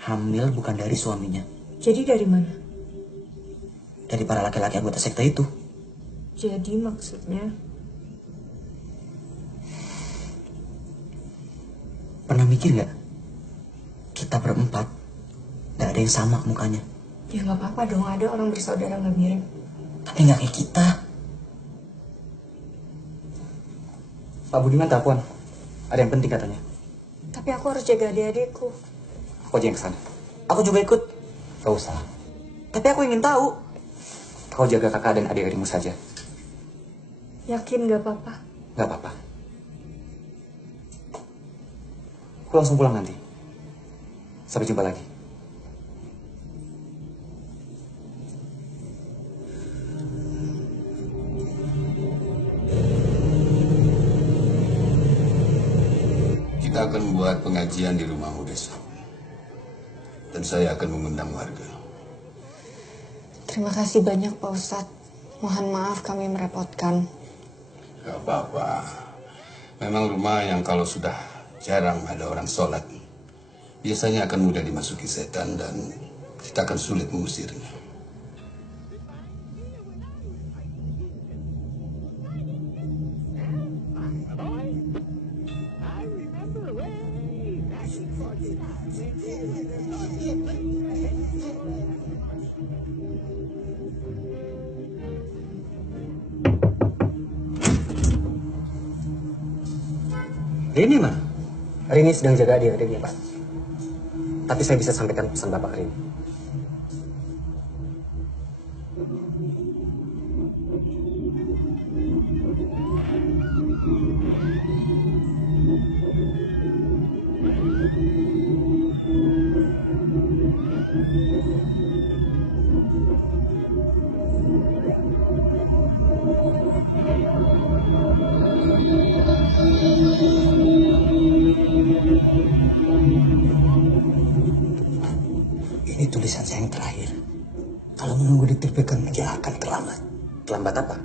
hamil bukan dari suaminya. Jadi dari mana? Dari para laki-laki anggota sekte itu. Jadi maksudnya? Pernah mikir nggak? Kita berempat nggak ada yang sama mukanya. Ya nggak apa-apa dong, ada orang bersaudara nggak mirip. Tapi nggak kayak kita. Pak Budiman telepon. Ada yang penting katanya. Tapi aku harus jaga adik-adikku. Aku aja yang kesana. Aku juga ikut. Gak usah. Tapi aku ingin tahu. Kau jaga kakak dan adik-adikmu saja. Yakin gak apa-apa? Gak apa-apa. Aku langsung pulang nanti. Sampai jumpa lagi. Kita akan buat pengajian di rumahmu besok. Dan saya akan mengundang warga. Terima kasih banyak Pak Ustadz. Mohon maaf kami merepotkan. Gak apa-apa. Memang rumah yang kalau sudah jarang ada orang sholat, biasanya akan mudah dimasuki setan dan kita akan sulit mengusirnya. Rini mana? Rini sedang jaga adik-adiknya, Pak. Tapi saya bisa sampaikan pesan Bapak Rini. Ini tulisan saya yang terakhir. Kalau menunggu diterbitkan majalah akan terlambat. Terlambat apa?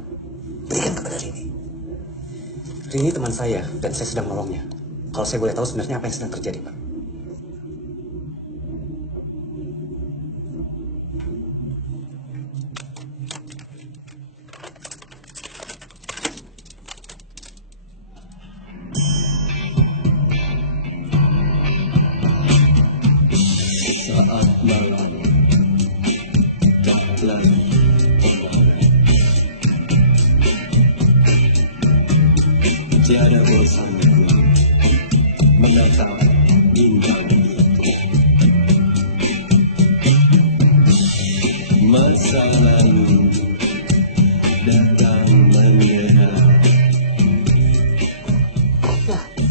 Berikan kepada Rini. Rini teman saya dan saya sedang menolongnya. Kalau saya boleh tahu sebenarnya apa yang sedang terjadi, Pak? Saat malam indah masa lalu datang menyerang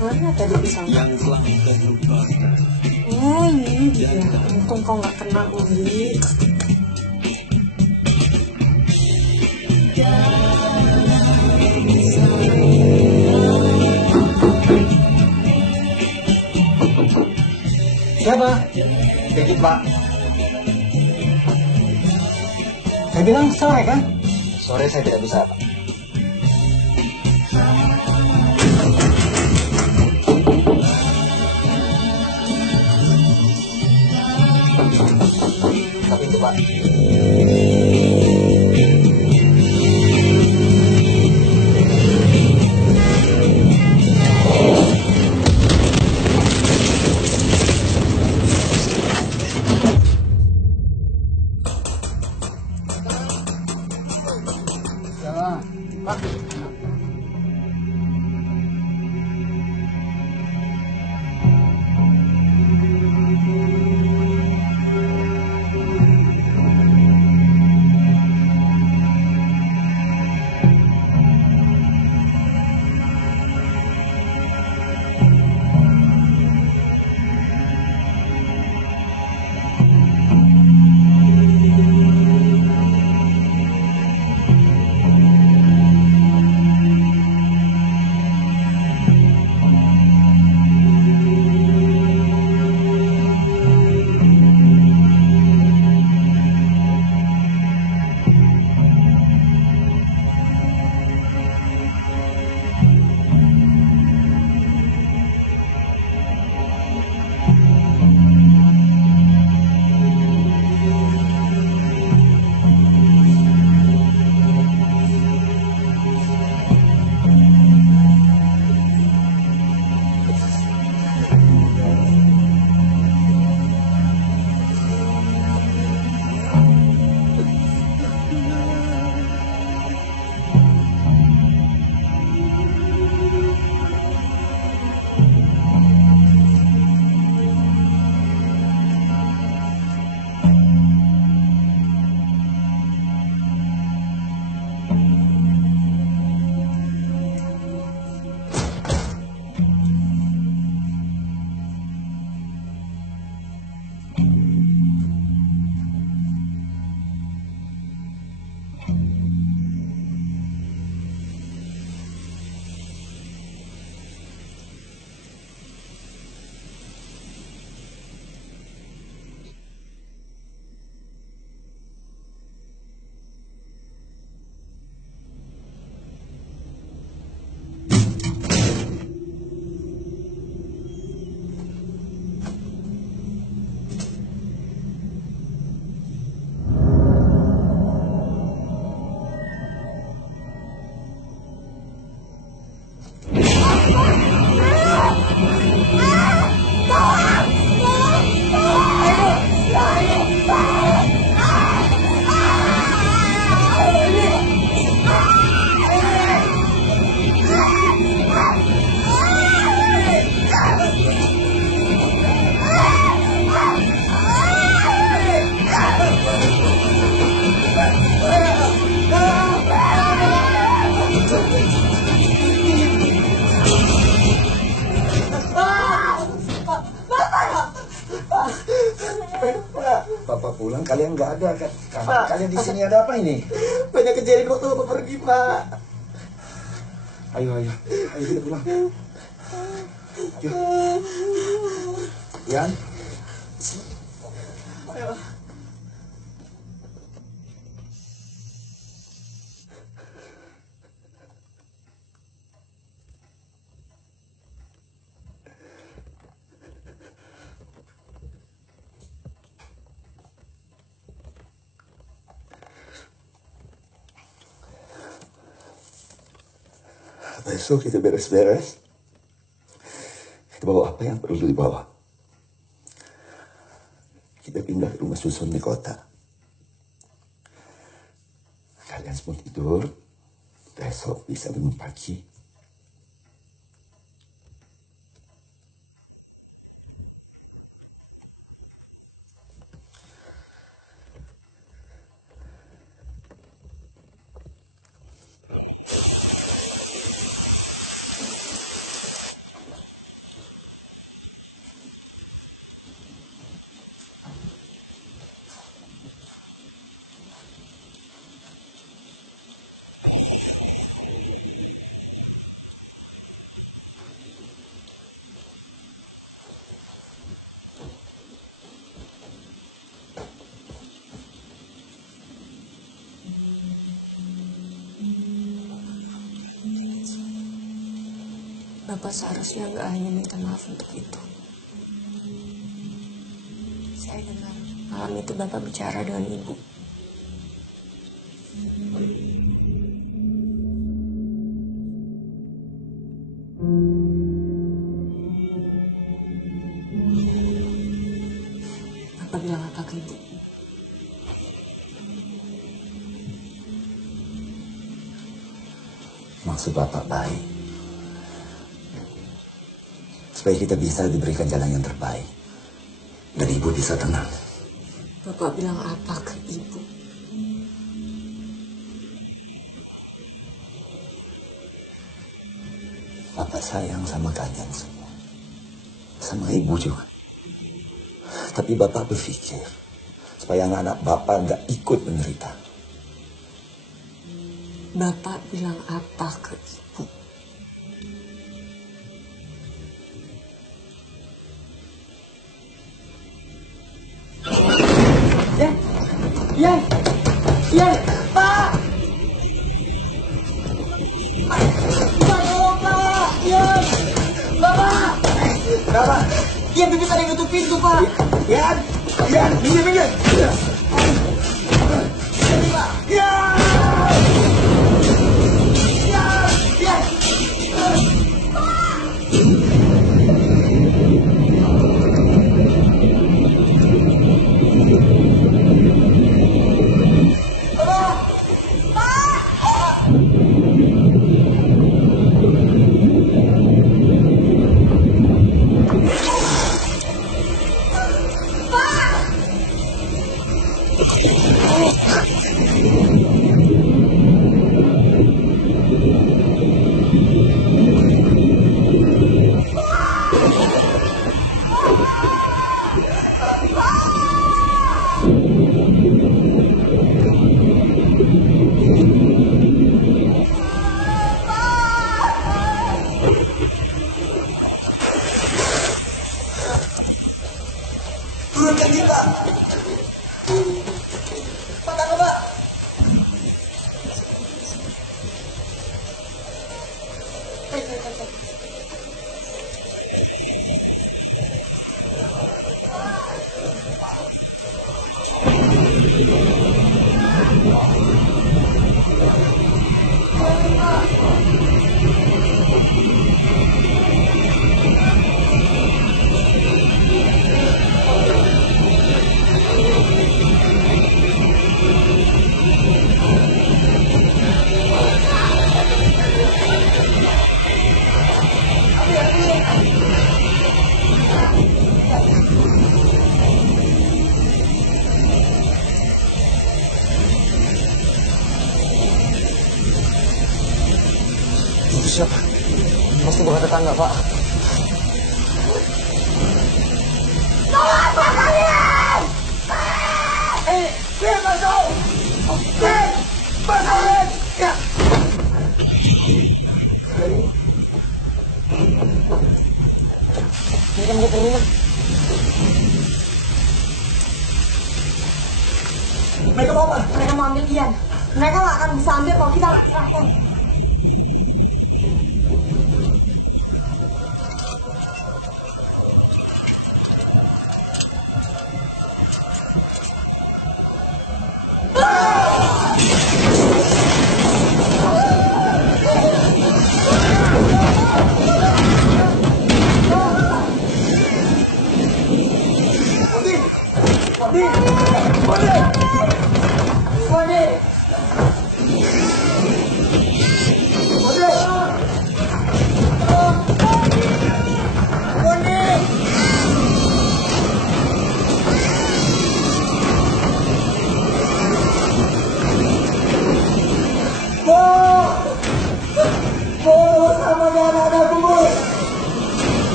Mana tadi pisang? yang telah terlupakan. Ini dia. Untung kau nggak kena Uli. Siapa? Dikit, Pak. Saya bilang sore kan? Sore saya tidak bisa, Pak. Tapi itu, Pak. Bapak pulang, kalian nggak ada kan? Kalian di sini ada apa ini? Banyak kejadian waktu Bapak pergi, Pak. Ayo kita pulang. Yuk. Yan. Ayo. Besok kita beres-beres. Kita bawa apa yang perlu dibawa. Kita pindah ke rumah susun di kota. Kalian semua tidur. Besok bisa bangun pagi. Bapak seharusnya nggak hanya minta maaf untuk itu. Saya dengar malam itu Bapak bicara dengan Ibu. Bapak bilang apa ke Ibu? Maksud Bapak baik. Supaya kita bisa diberikan jalan yang terbaik. Dan Ibu bisa tenang. Bapak bilang apa ke Ibu? Bapak sayang sama kalian semua. Sama Ibu juga. Tapi Bapak berpikir supaya anak-anak Bapak nggak ikut menderita. Bapak bilang apa ke Ibu? Ian, Pak! Tolong, Pak! Ian! Bapak! Bapak! Ian, Bibit ada yang nutup pintu, Pak! Ian! Minggir! Turunkan dia, Pak! Pak, tangkap, Pak! Itu siapa? Pasti bukan tetangga, Pak. Apa kalian? Masuk! Masuk! Ya! Ini kan gue turunin. Mereka mau apa? Mereka mau ambil Ian. Mereka nggak akan bisa ambil kalau kita nggak serahkan.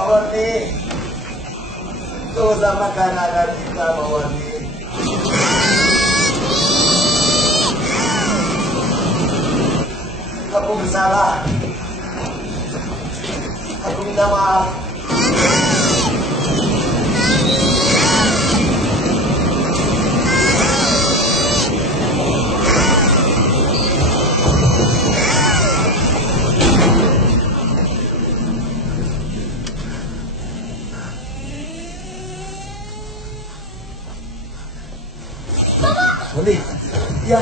Mawardi, itulah makanan kita, Mawardi. Aku bersalah. Aku minta maaf. Ya.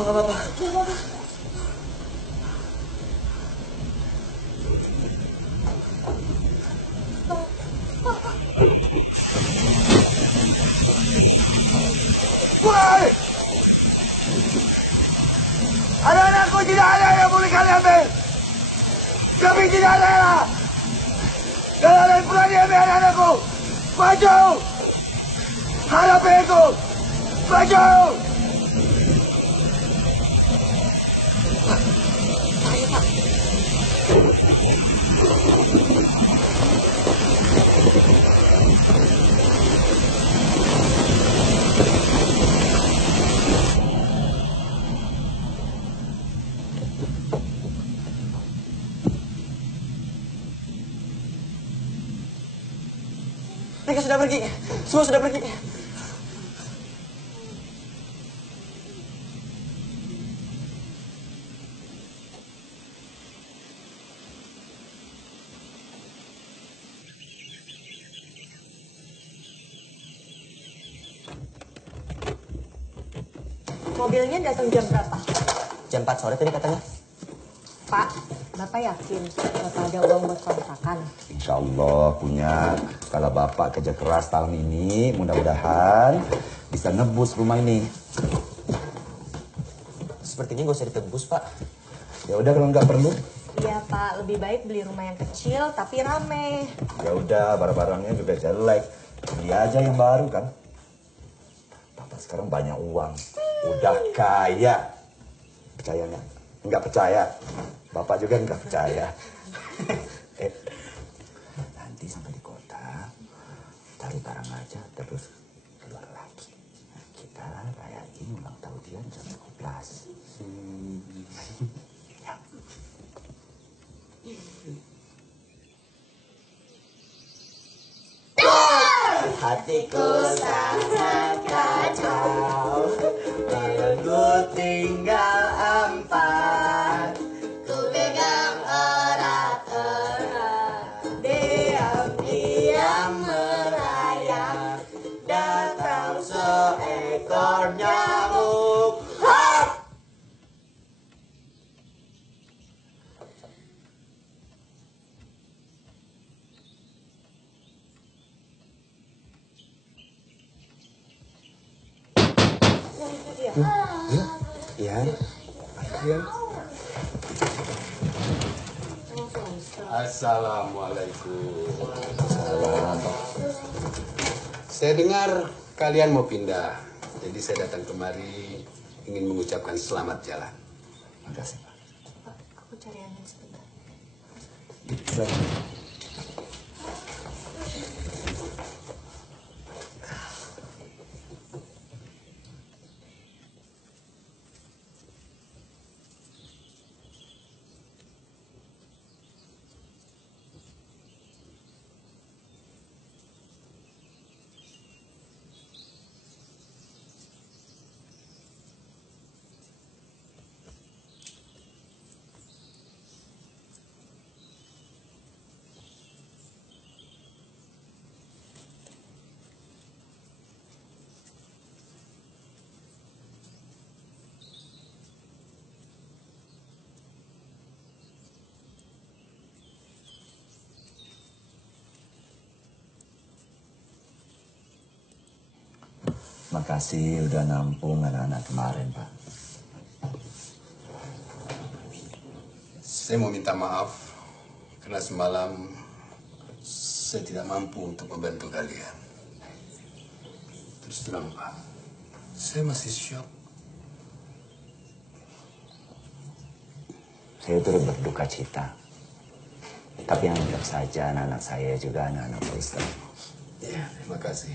Enggak apa-apa. Woi! Anak-anakku tidak ada yang boleh kalian ambil. Kami tidak ada. Kalau ada yang berani ambil anak-anakku, maju! Hadapi aku! Maju! Mereka sudah pergi. Semua sudah pergi. Mobilnya datang jam berapa? Jam 4 sore tadi katanya. Pak, Bapak yakin Bapak ada uang buat kontrakan? Insya Allah punya. Kalau Bapak kerja keras tahun ini, mudah-mudahan bisa nebus rumah ini. Sepertinya gak usah ditebus, Pak. Ya udah kalau nggak perlu. Iya Pak, lebih baik beli rumah yang kecil tapi rame. Ya udah, barang-barangnya juga jelek. Beli aja yang baru kan. Bapak sekarang banyak uang. Udah kaya. Percaya nggak? Nggak percaya. Bapak juga nggak percaya. Nanti sampai di kota, cari barang aja terus keluar lagi. Nah, kita rayain ulang tahun dia jam 12. Ya. Hatiku sangat kacau, badanku tinggal 4. Ku pegang erat-erat, diam-diam merayap, datang seekor nyamuk. Ya. Ya. Assalamualaikum. Salam. Saya dengar kalian mau pindah. Jadi saya datang kemari ingin mengucapkan selamat jalan. Makasih, Pak. Pak, aku cari angin sebentar. Makasih udah nampung anak-anak kemarin, Pak. Saya mau minta maaf karena semalam saya tidak mampu untuk membantu kalian. Terus terang, Pak, saya masih syok. Saya turut berduka cita. Tapi anggap saja anak-anak saya juga anak-anak Pak Ustadz. Ya, terima kasih.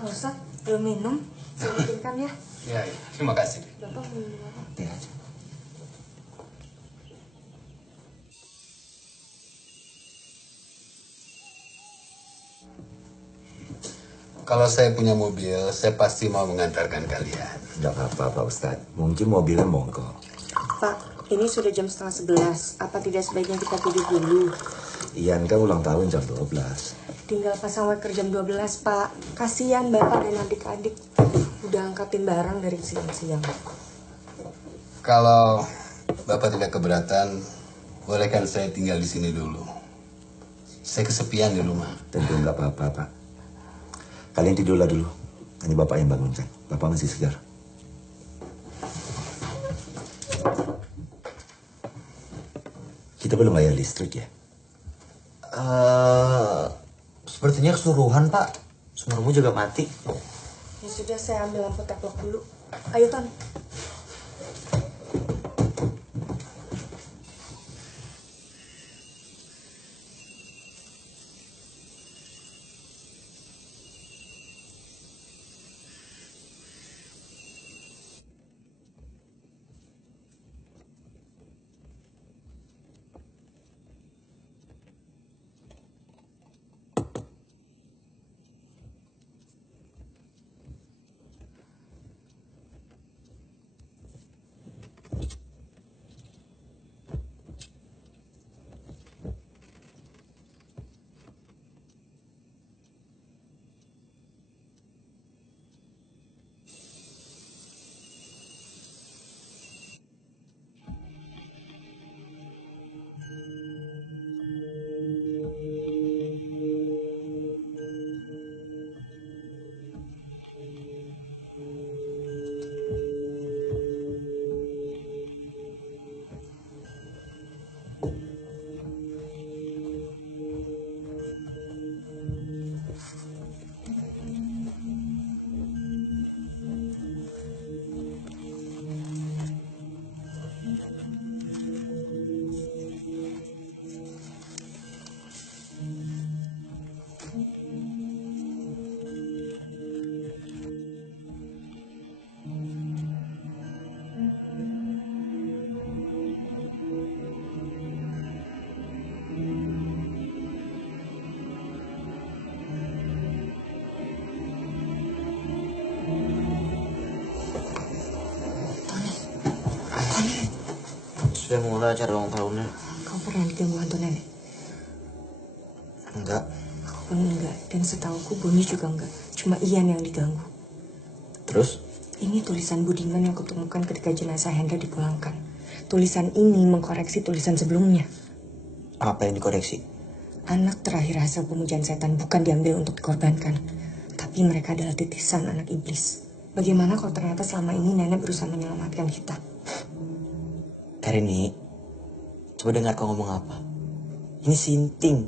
Pak Ustadz, belum minum? Saya bikinkan ya. Ya, terima kasih. Bapak minum apa? Ya. Kalau saya punya mobil, saya pasti mau mengantarkan kalian. Nggak apa-apa Pak Ustadz. Mungkin mobilnya mogok. Pak, ini sudah jam 10:30. Apa tidak sebaiknya kita tidur dulu? Ian kan ulang tahun jam 12. Tinggal pasang waker jam 12, Pak. Kasihan Bapak dan adik-adik. Udah angkatin barang dari siang-siang. Kalau Bapak tidak keberatan, bolehkan saya tinggal di sini dulu. Saya kesepian di rumah. Tentu nggak apa-apa Pak. Kalian tidurlah dulu. Ini Bapak yang bangunkan. Bapak masih segar. Kita belum bayar listrik ya? Sepertinya keseluruhan, Pak. Sumarmu juga mati. Ya sudah, saya ambil lampu teplok dulu. Ayo, Ton. Sudah mulai acara ulang tahunnya. Kau pernah diganggu hantu nenek? Enggak. Kau enggak. Dan setauku Boni juga enggak. Cuma Ian yang diganggu. Terus? Ini tulisan Budiman yang kutemukan ketika jenazah Hendra dipulangkan. Tulisan ini mengkoreksi tulisan sebelumnya. Apa yang dikoreksi? Anak terakhir hasil pemujaan setan bukan diambil untuk dikorbankan. Tapi mereka adalah titisan anak iblis. Bagaimana kalau ternyata selama ini nenek berusaha menyelamatkan kita? Karini, coba dengar kau ngomong apa. Ini Sinting.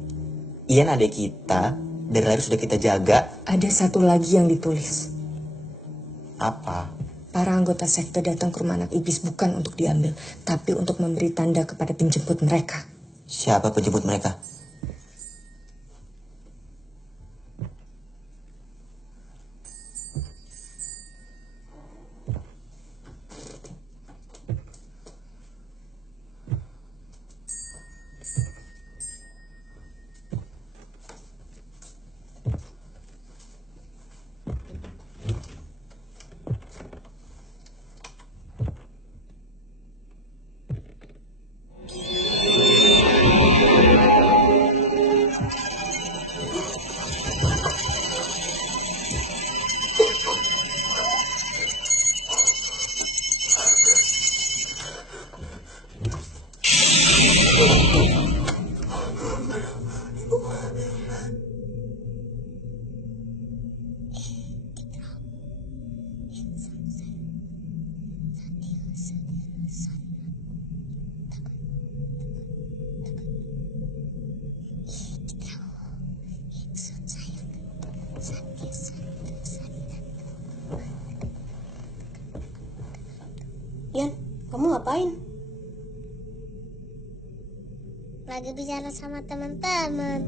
Ian adik kita, dari lahir sudah kita jaga. Ada satu lagi yang ditulis. Apa? Para anggota sekte datang ke rumah anak iblis bukan untuk diambil, tapi untuk memberi tanda kepada penjemput mereka. Siapa penjemput mereka? Ian, kamu ngapain? Lagi bicara sama teman-teman.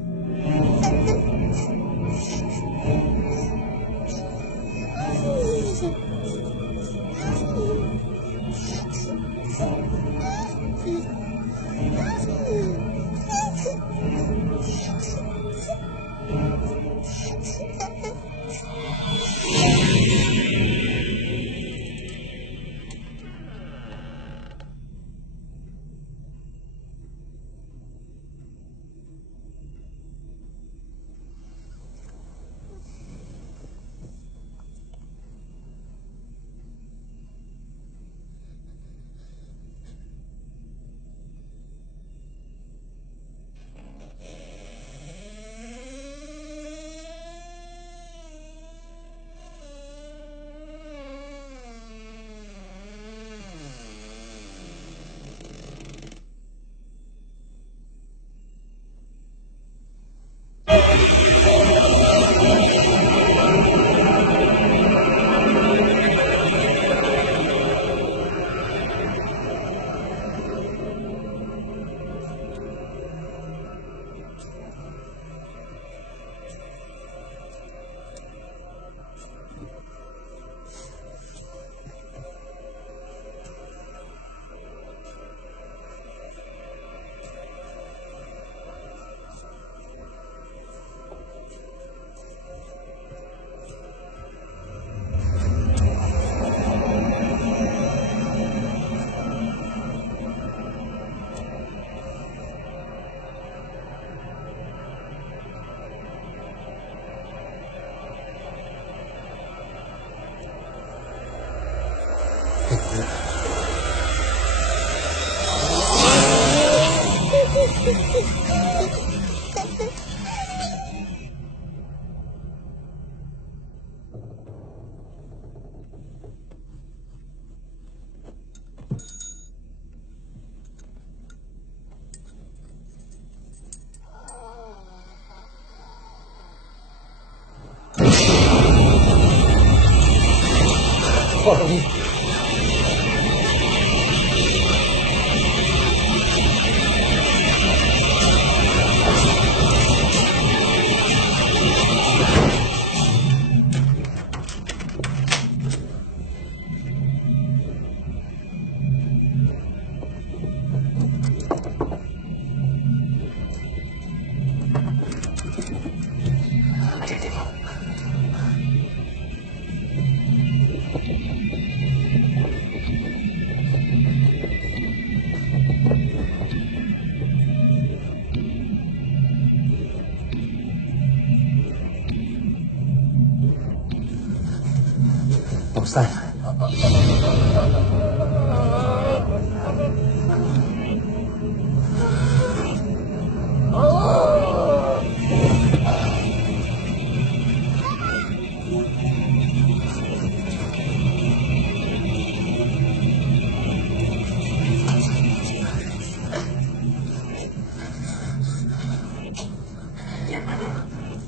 Pak Ustaz.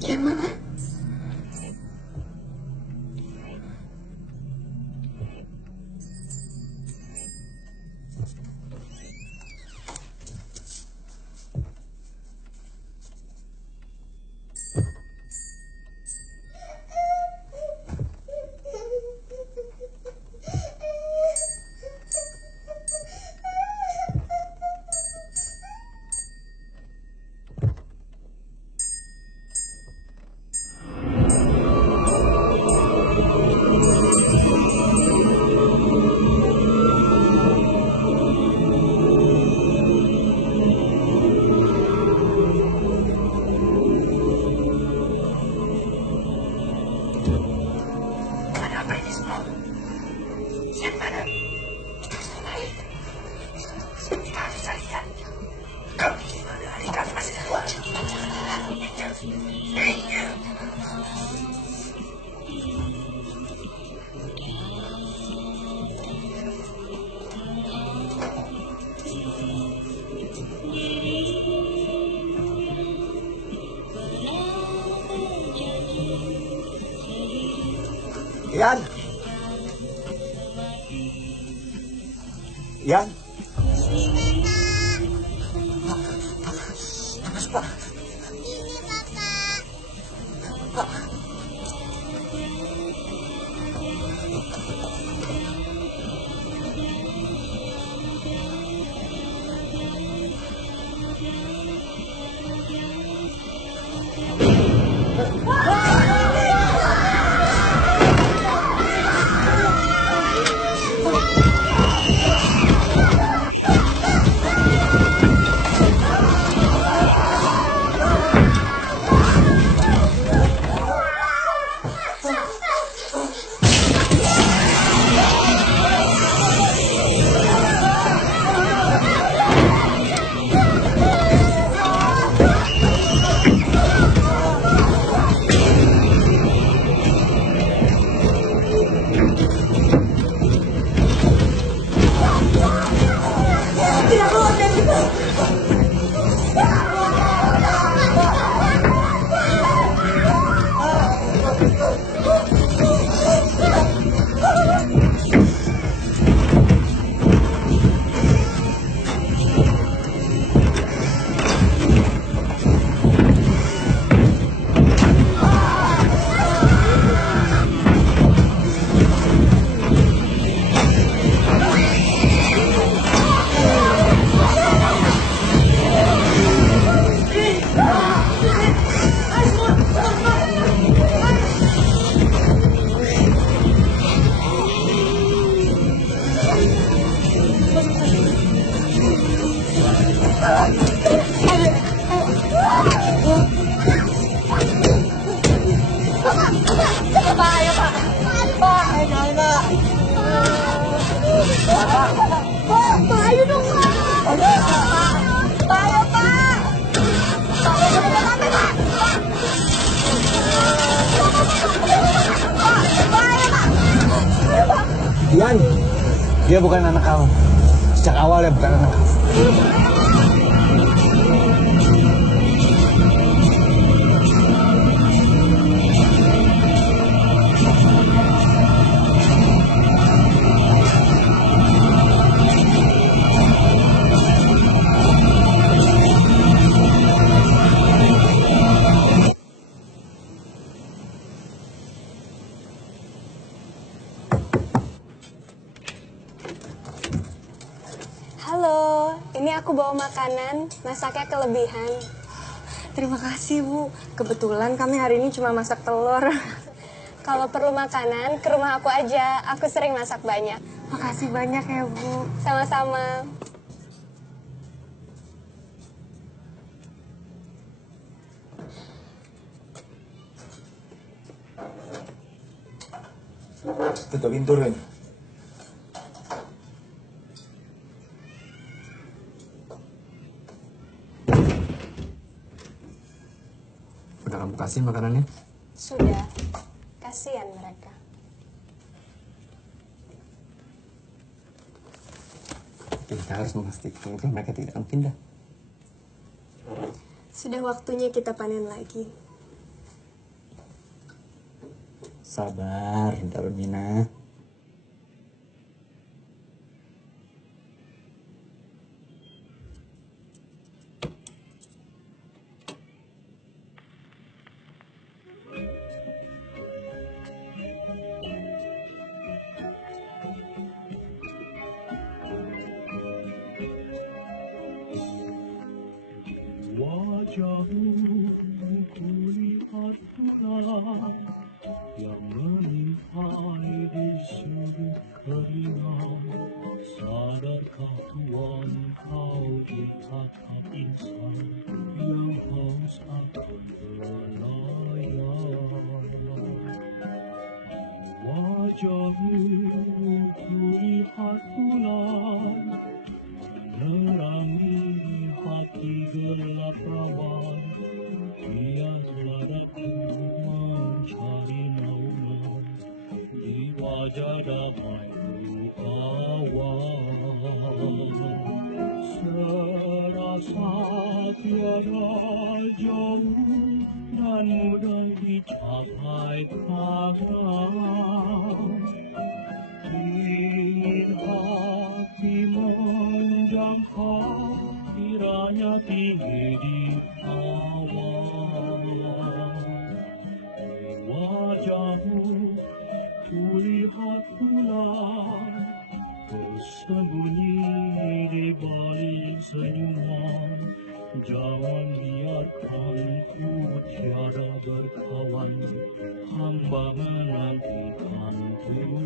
Yang mana? Ian. Ian. Panas, Pak. Pak. Pak, ayo Pak. Pak, ayo Pak. Pak, ayo dong Pak. Pak, ayo Pak. Dian, dia bukan anak kamu. Sejak awal dia bukan anak kamu. Halo, ini aku bawa makanan, masaknya kelebihan. Terima kasih Bu. Kebetulan kami hari ini cuma masak telur. Kalau perlu makanan, ke rumah aku aja. Aku sering masak banyak. Makasih banyak ya Bu. Sama-sama. Tutup pintu, Ren. Udah kamu kasih makanannya? Sudah. Kasihan mereka. Kita harus memastikan kalau mereka tidak akan pindah. Sudah waktunya kita panen lagi. Sabar, Darmina. Wajahmu kulihat bulan yang mengintai di sudut telinga. Sadarkah Tuhan kau ditatap insan yang haus akan belayar. Wajahmu kulihat bulan menerangi hati gelap rawan. Biarlah aku mencari naungan di wajah damai kawan. Serasa tiada jauh dan mudah dicapai tangan. Ingin hati menjangkau kiranya tinggi di awan. Wajahmu kulihat bulan tersembunyi di balik senyuman. Jangan biarkan ku tiada berkawan, hamba menantikan Tuhan.